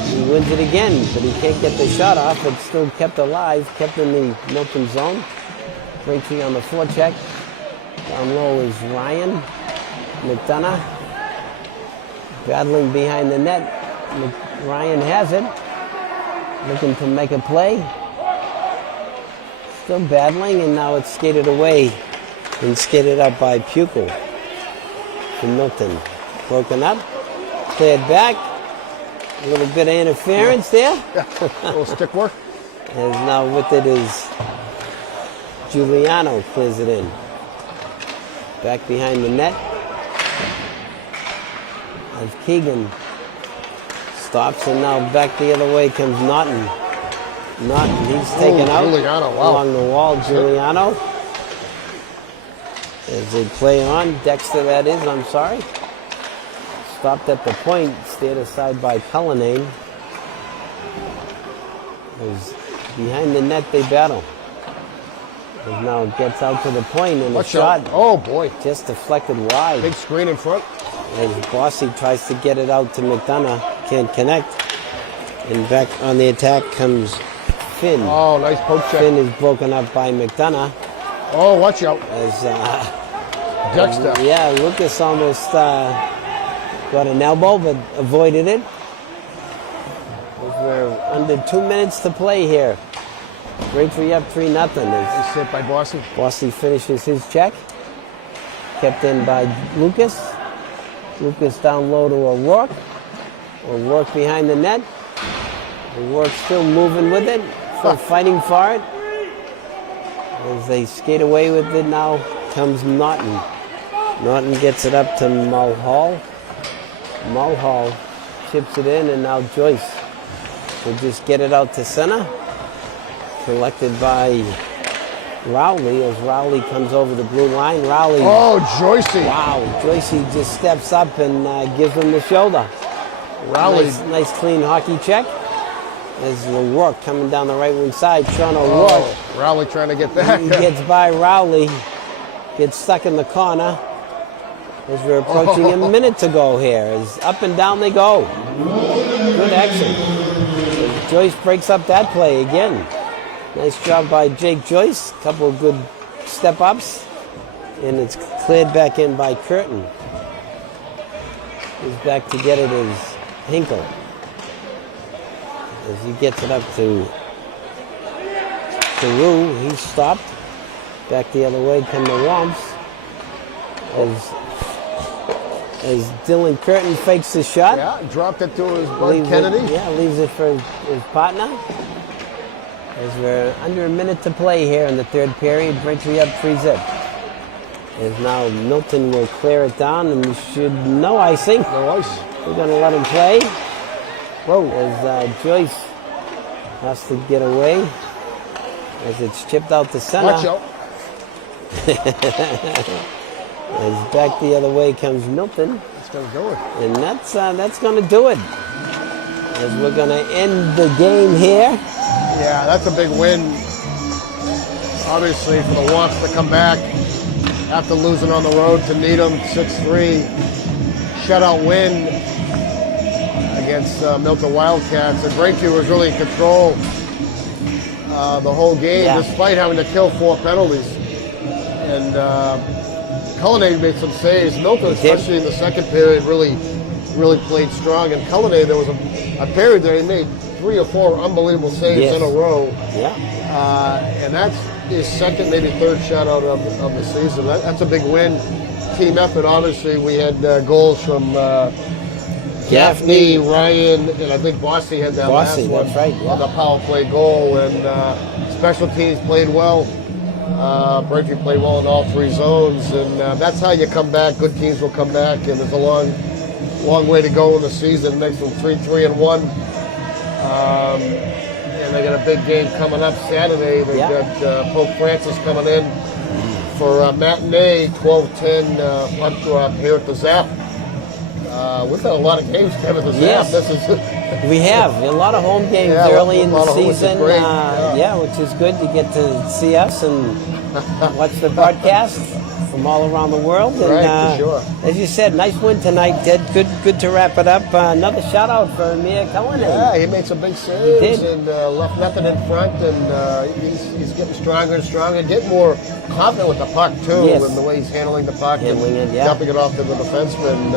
He wins it again, but he can't get the shot off. It's still kept alive, kept in the Milton zone. Braintree on the forecheck. Down low is Ryan. McDonough battling behind the net. Ryan has it. Looking to make a play. Still battling, and now it's skated away and skated up by Pupil to Milton. Broken up. Cleared back. A little bit of interference there. Yeah, a little stick work. As now with it is Giuliano clears it in. Back behind the net. As Keegan stops, and now back the other way comes Naughton. Naughton, he's taken out Giuliano, wow. along the wall. Giuliano. As they play on, Dexter that is, I'm sorry. Stopped at the point, steered aside by Cullinane. As behind the net they battle. As now it gets out to the point, and the shot Oh boy. just deflected wide. Big screen in front. As Bossy tries to get it out to McDonough, can't connect. And back on the attack comes Finn. Oh, nice poke check. Finn is broken up by McDonough. Oh, watch out. As Dexter. yeah, Lucas almost got an elbow, but avoided it. We're under 2 minutes to play here. Braintree up 3-0. Nice hit by Boston. Bossy finishes his check. kept in by Lucas. Lucas down low to O'Rourke. O'Rourke behind the net. O'Rourke still moving with it, still fighting for it. As they skate away with it now comes Naughton. Naughton gets it up to Mulhall. Mulhall chips it in, and now Joyce will just get it out to center. Collected by Rowley as Rowley comes over the blue line. Rowley. Oh, Joycey. Wow, Joycey just steps up and gives him the shoulder. Rowley. Nice clean hockey check. There's O'Rourke coming down the right wing side. Sean O'Rourke. Oh, Rowley trying to get back. He gets by Rowley. Gets stuck in the corner. As we're approaching a minute to go here. As up and down they go. Good action. As Joyce breaks up that play again. Nice job by Jake Joyce. Couple of good step-ups. And it's cleared back in by Curtin. He's back to get it as Hinkle. As he gets it up to Rue, he's stopped. Back the other way come the Womps. As Dylan Curtin fakes the shot. Yeah, dropped it to his bud Kennedy. Leaves it for his partner. As we're under a minute to play here in the third period, Braintree up 3-0. As now Milton will clear it down, and we should no icing. No ice. We're going to let him play. Whoa! As Joyce has to get away, as it's chipped out to center. Watch out. As back the other way comes Milton. It's going to do it. And that's going to do it. As we're going to end the game here. Yeah, that's a big win. Obviously, for the Womps to come back after losing on the road to Needham 6-3. Shutout win against Milton Wildcats. And Braintree was really in control the whole game, despite having to kill 4 penalties. And Cullinane made some saves. Milton, especially in the second period, really played strong. And Cullinane, there was a period that he made 3 or 4 unbelievable saves in a row. Yeah. And that's his second, maybe third shutout of the season. That's a big win. Team effort, obviously. We had goals from Gaffney, Ryan, and I think Bossy had that last one. That's right, on the power play goal. And special teams played well. Braintree played well in all 3 zones. And that's how you come back. Good teams will come back. And there's a long way to go in the season. It makes them 3-1. And they got a big game coming up Saturday. They've got Pope Francis coming in for a matinee, 12:10 puck drop here at the Zap. We've had a lot of games here at the Zap. Yes. This is We have a lot of home games early in the season. Which is great. Which is good. You get to see us and watch the broadcast from all around the world. And, right, for sure. As you said, nice win tonight, Ted. Good to wrap it up. Another shout out for Amir Cullinane. Yeah, he made some big saves He did. and left nothing in front. And he's getting stronger and stronger. Get more confident with the puck too, and the way he's handling the puck and dumping it off to the defenseman.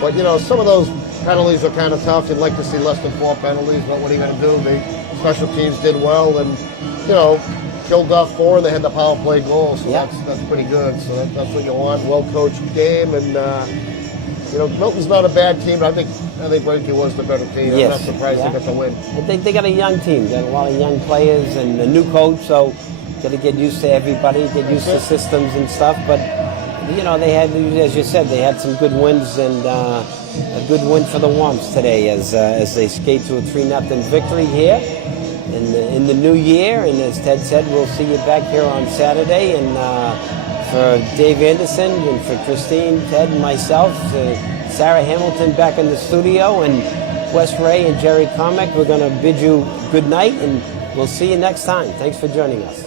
But you know, some of those penalties are kind of tough. You'd like to see less than 4 penalties, but what are you going to do? The special teams did well, and you know, killed off 4, and they had the power play goal, so that's pretty good. So that's what you want. Well coached game, and you know, Milton's not a bad team, but I think Braintree was the better team. I'm not surprised they got the win. I think they got a young team. They got a lot of young players and a new coach, so got to get used to everybody, get used to systems and stuff. But you know, they had, as you said, they had some good wins, and a good win for the Womps today as they skate to a 3-0 victory here in the new year. And as Ted said, we'll see you back here on Saturday. And for Dave Anderson and for Christine, Ted, and myself, Sarah Hamilton back in the studio, and Wes Ray and Jerry Comic, we're going to bid you good night, and we'll see you next time. Thanks for joining us.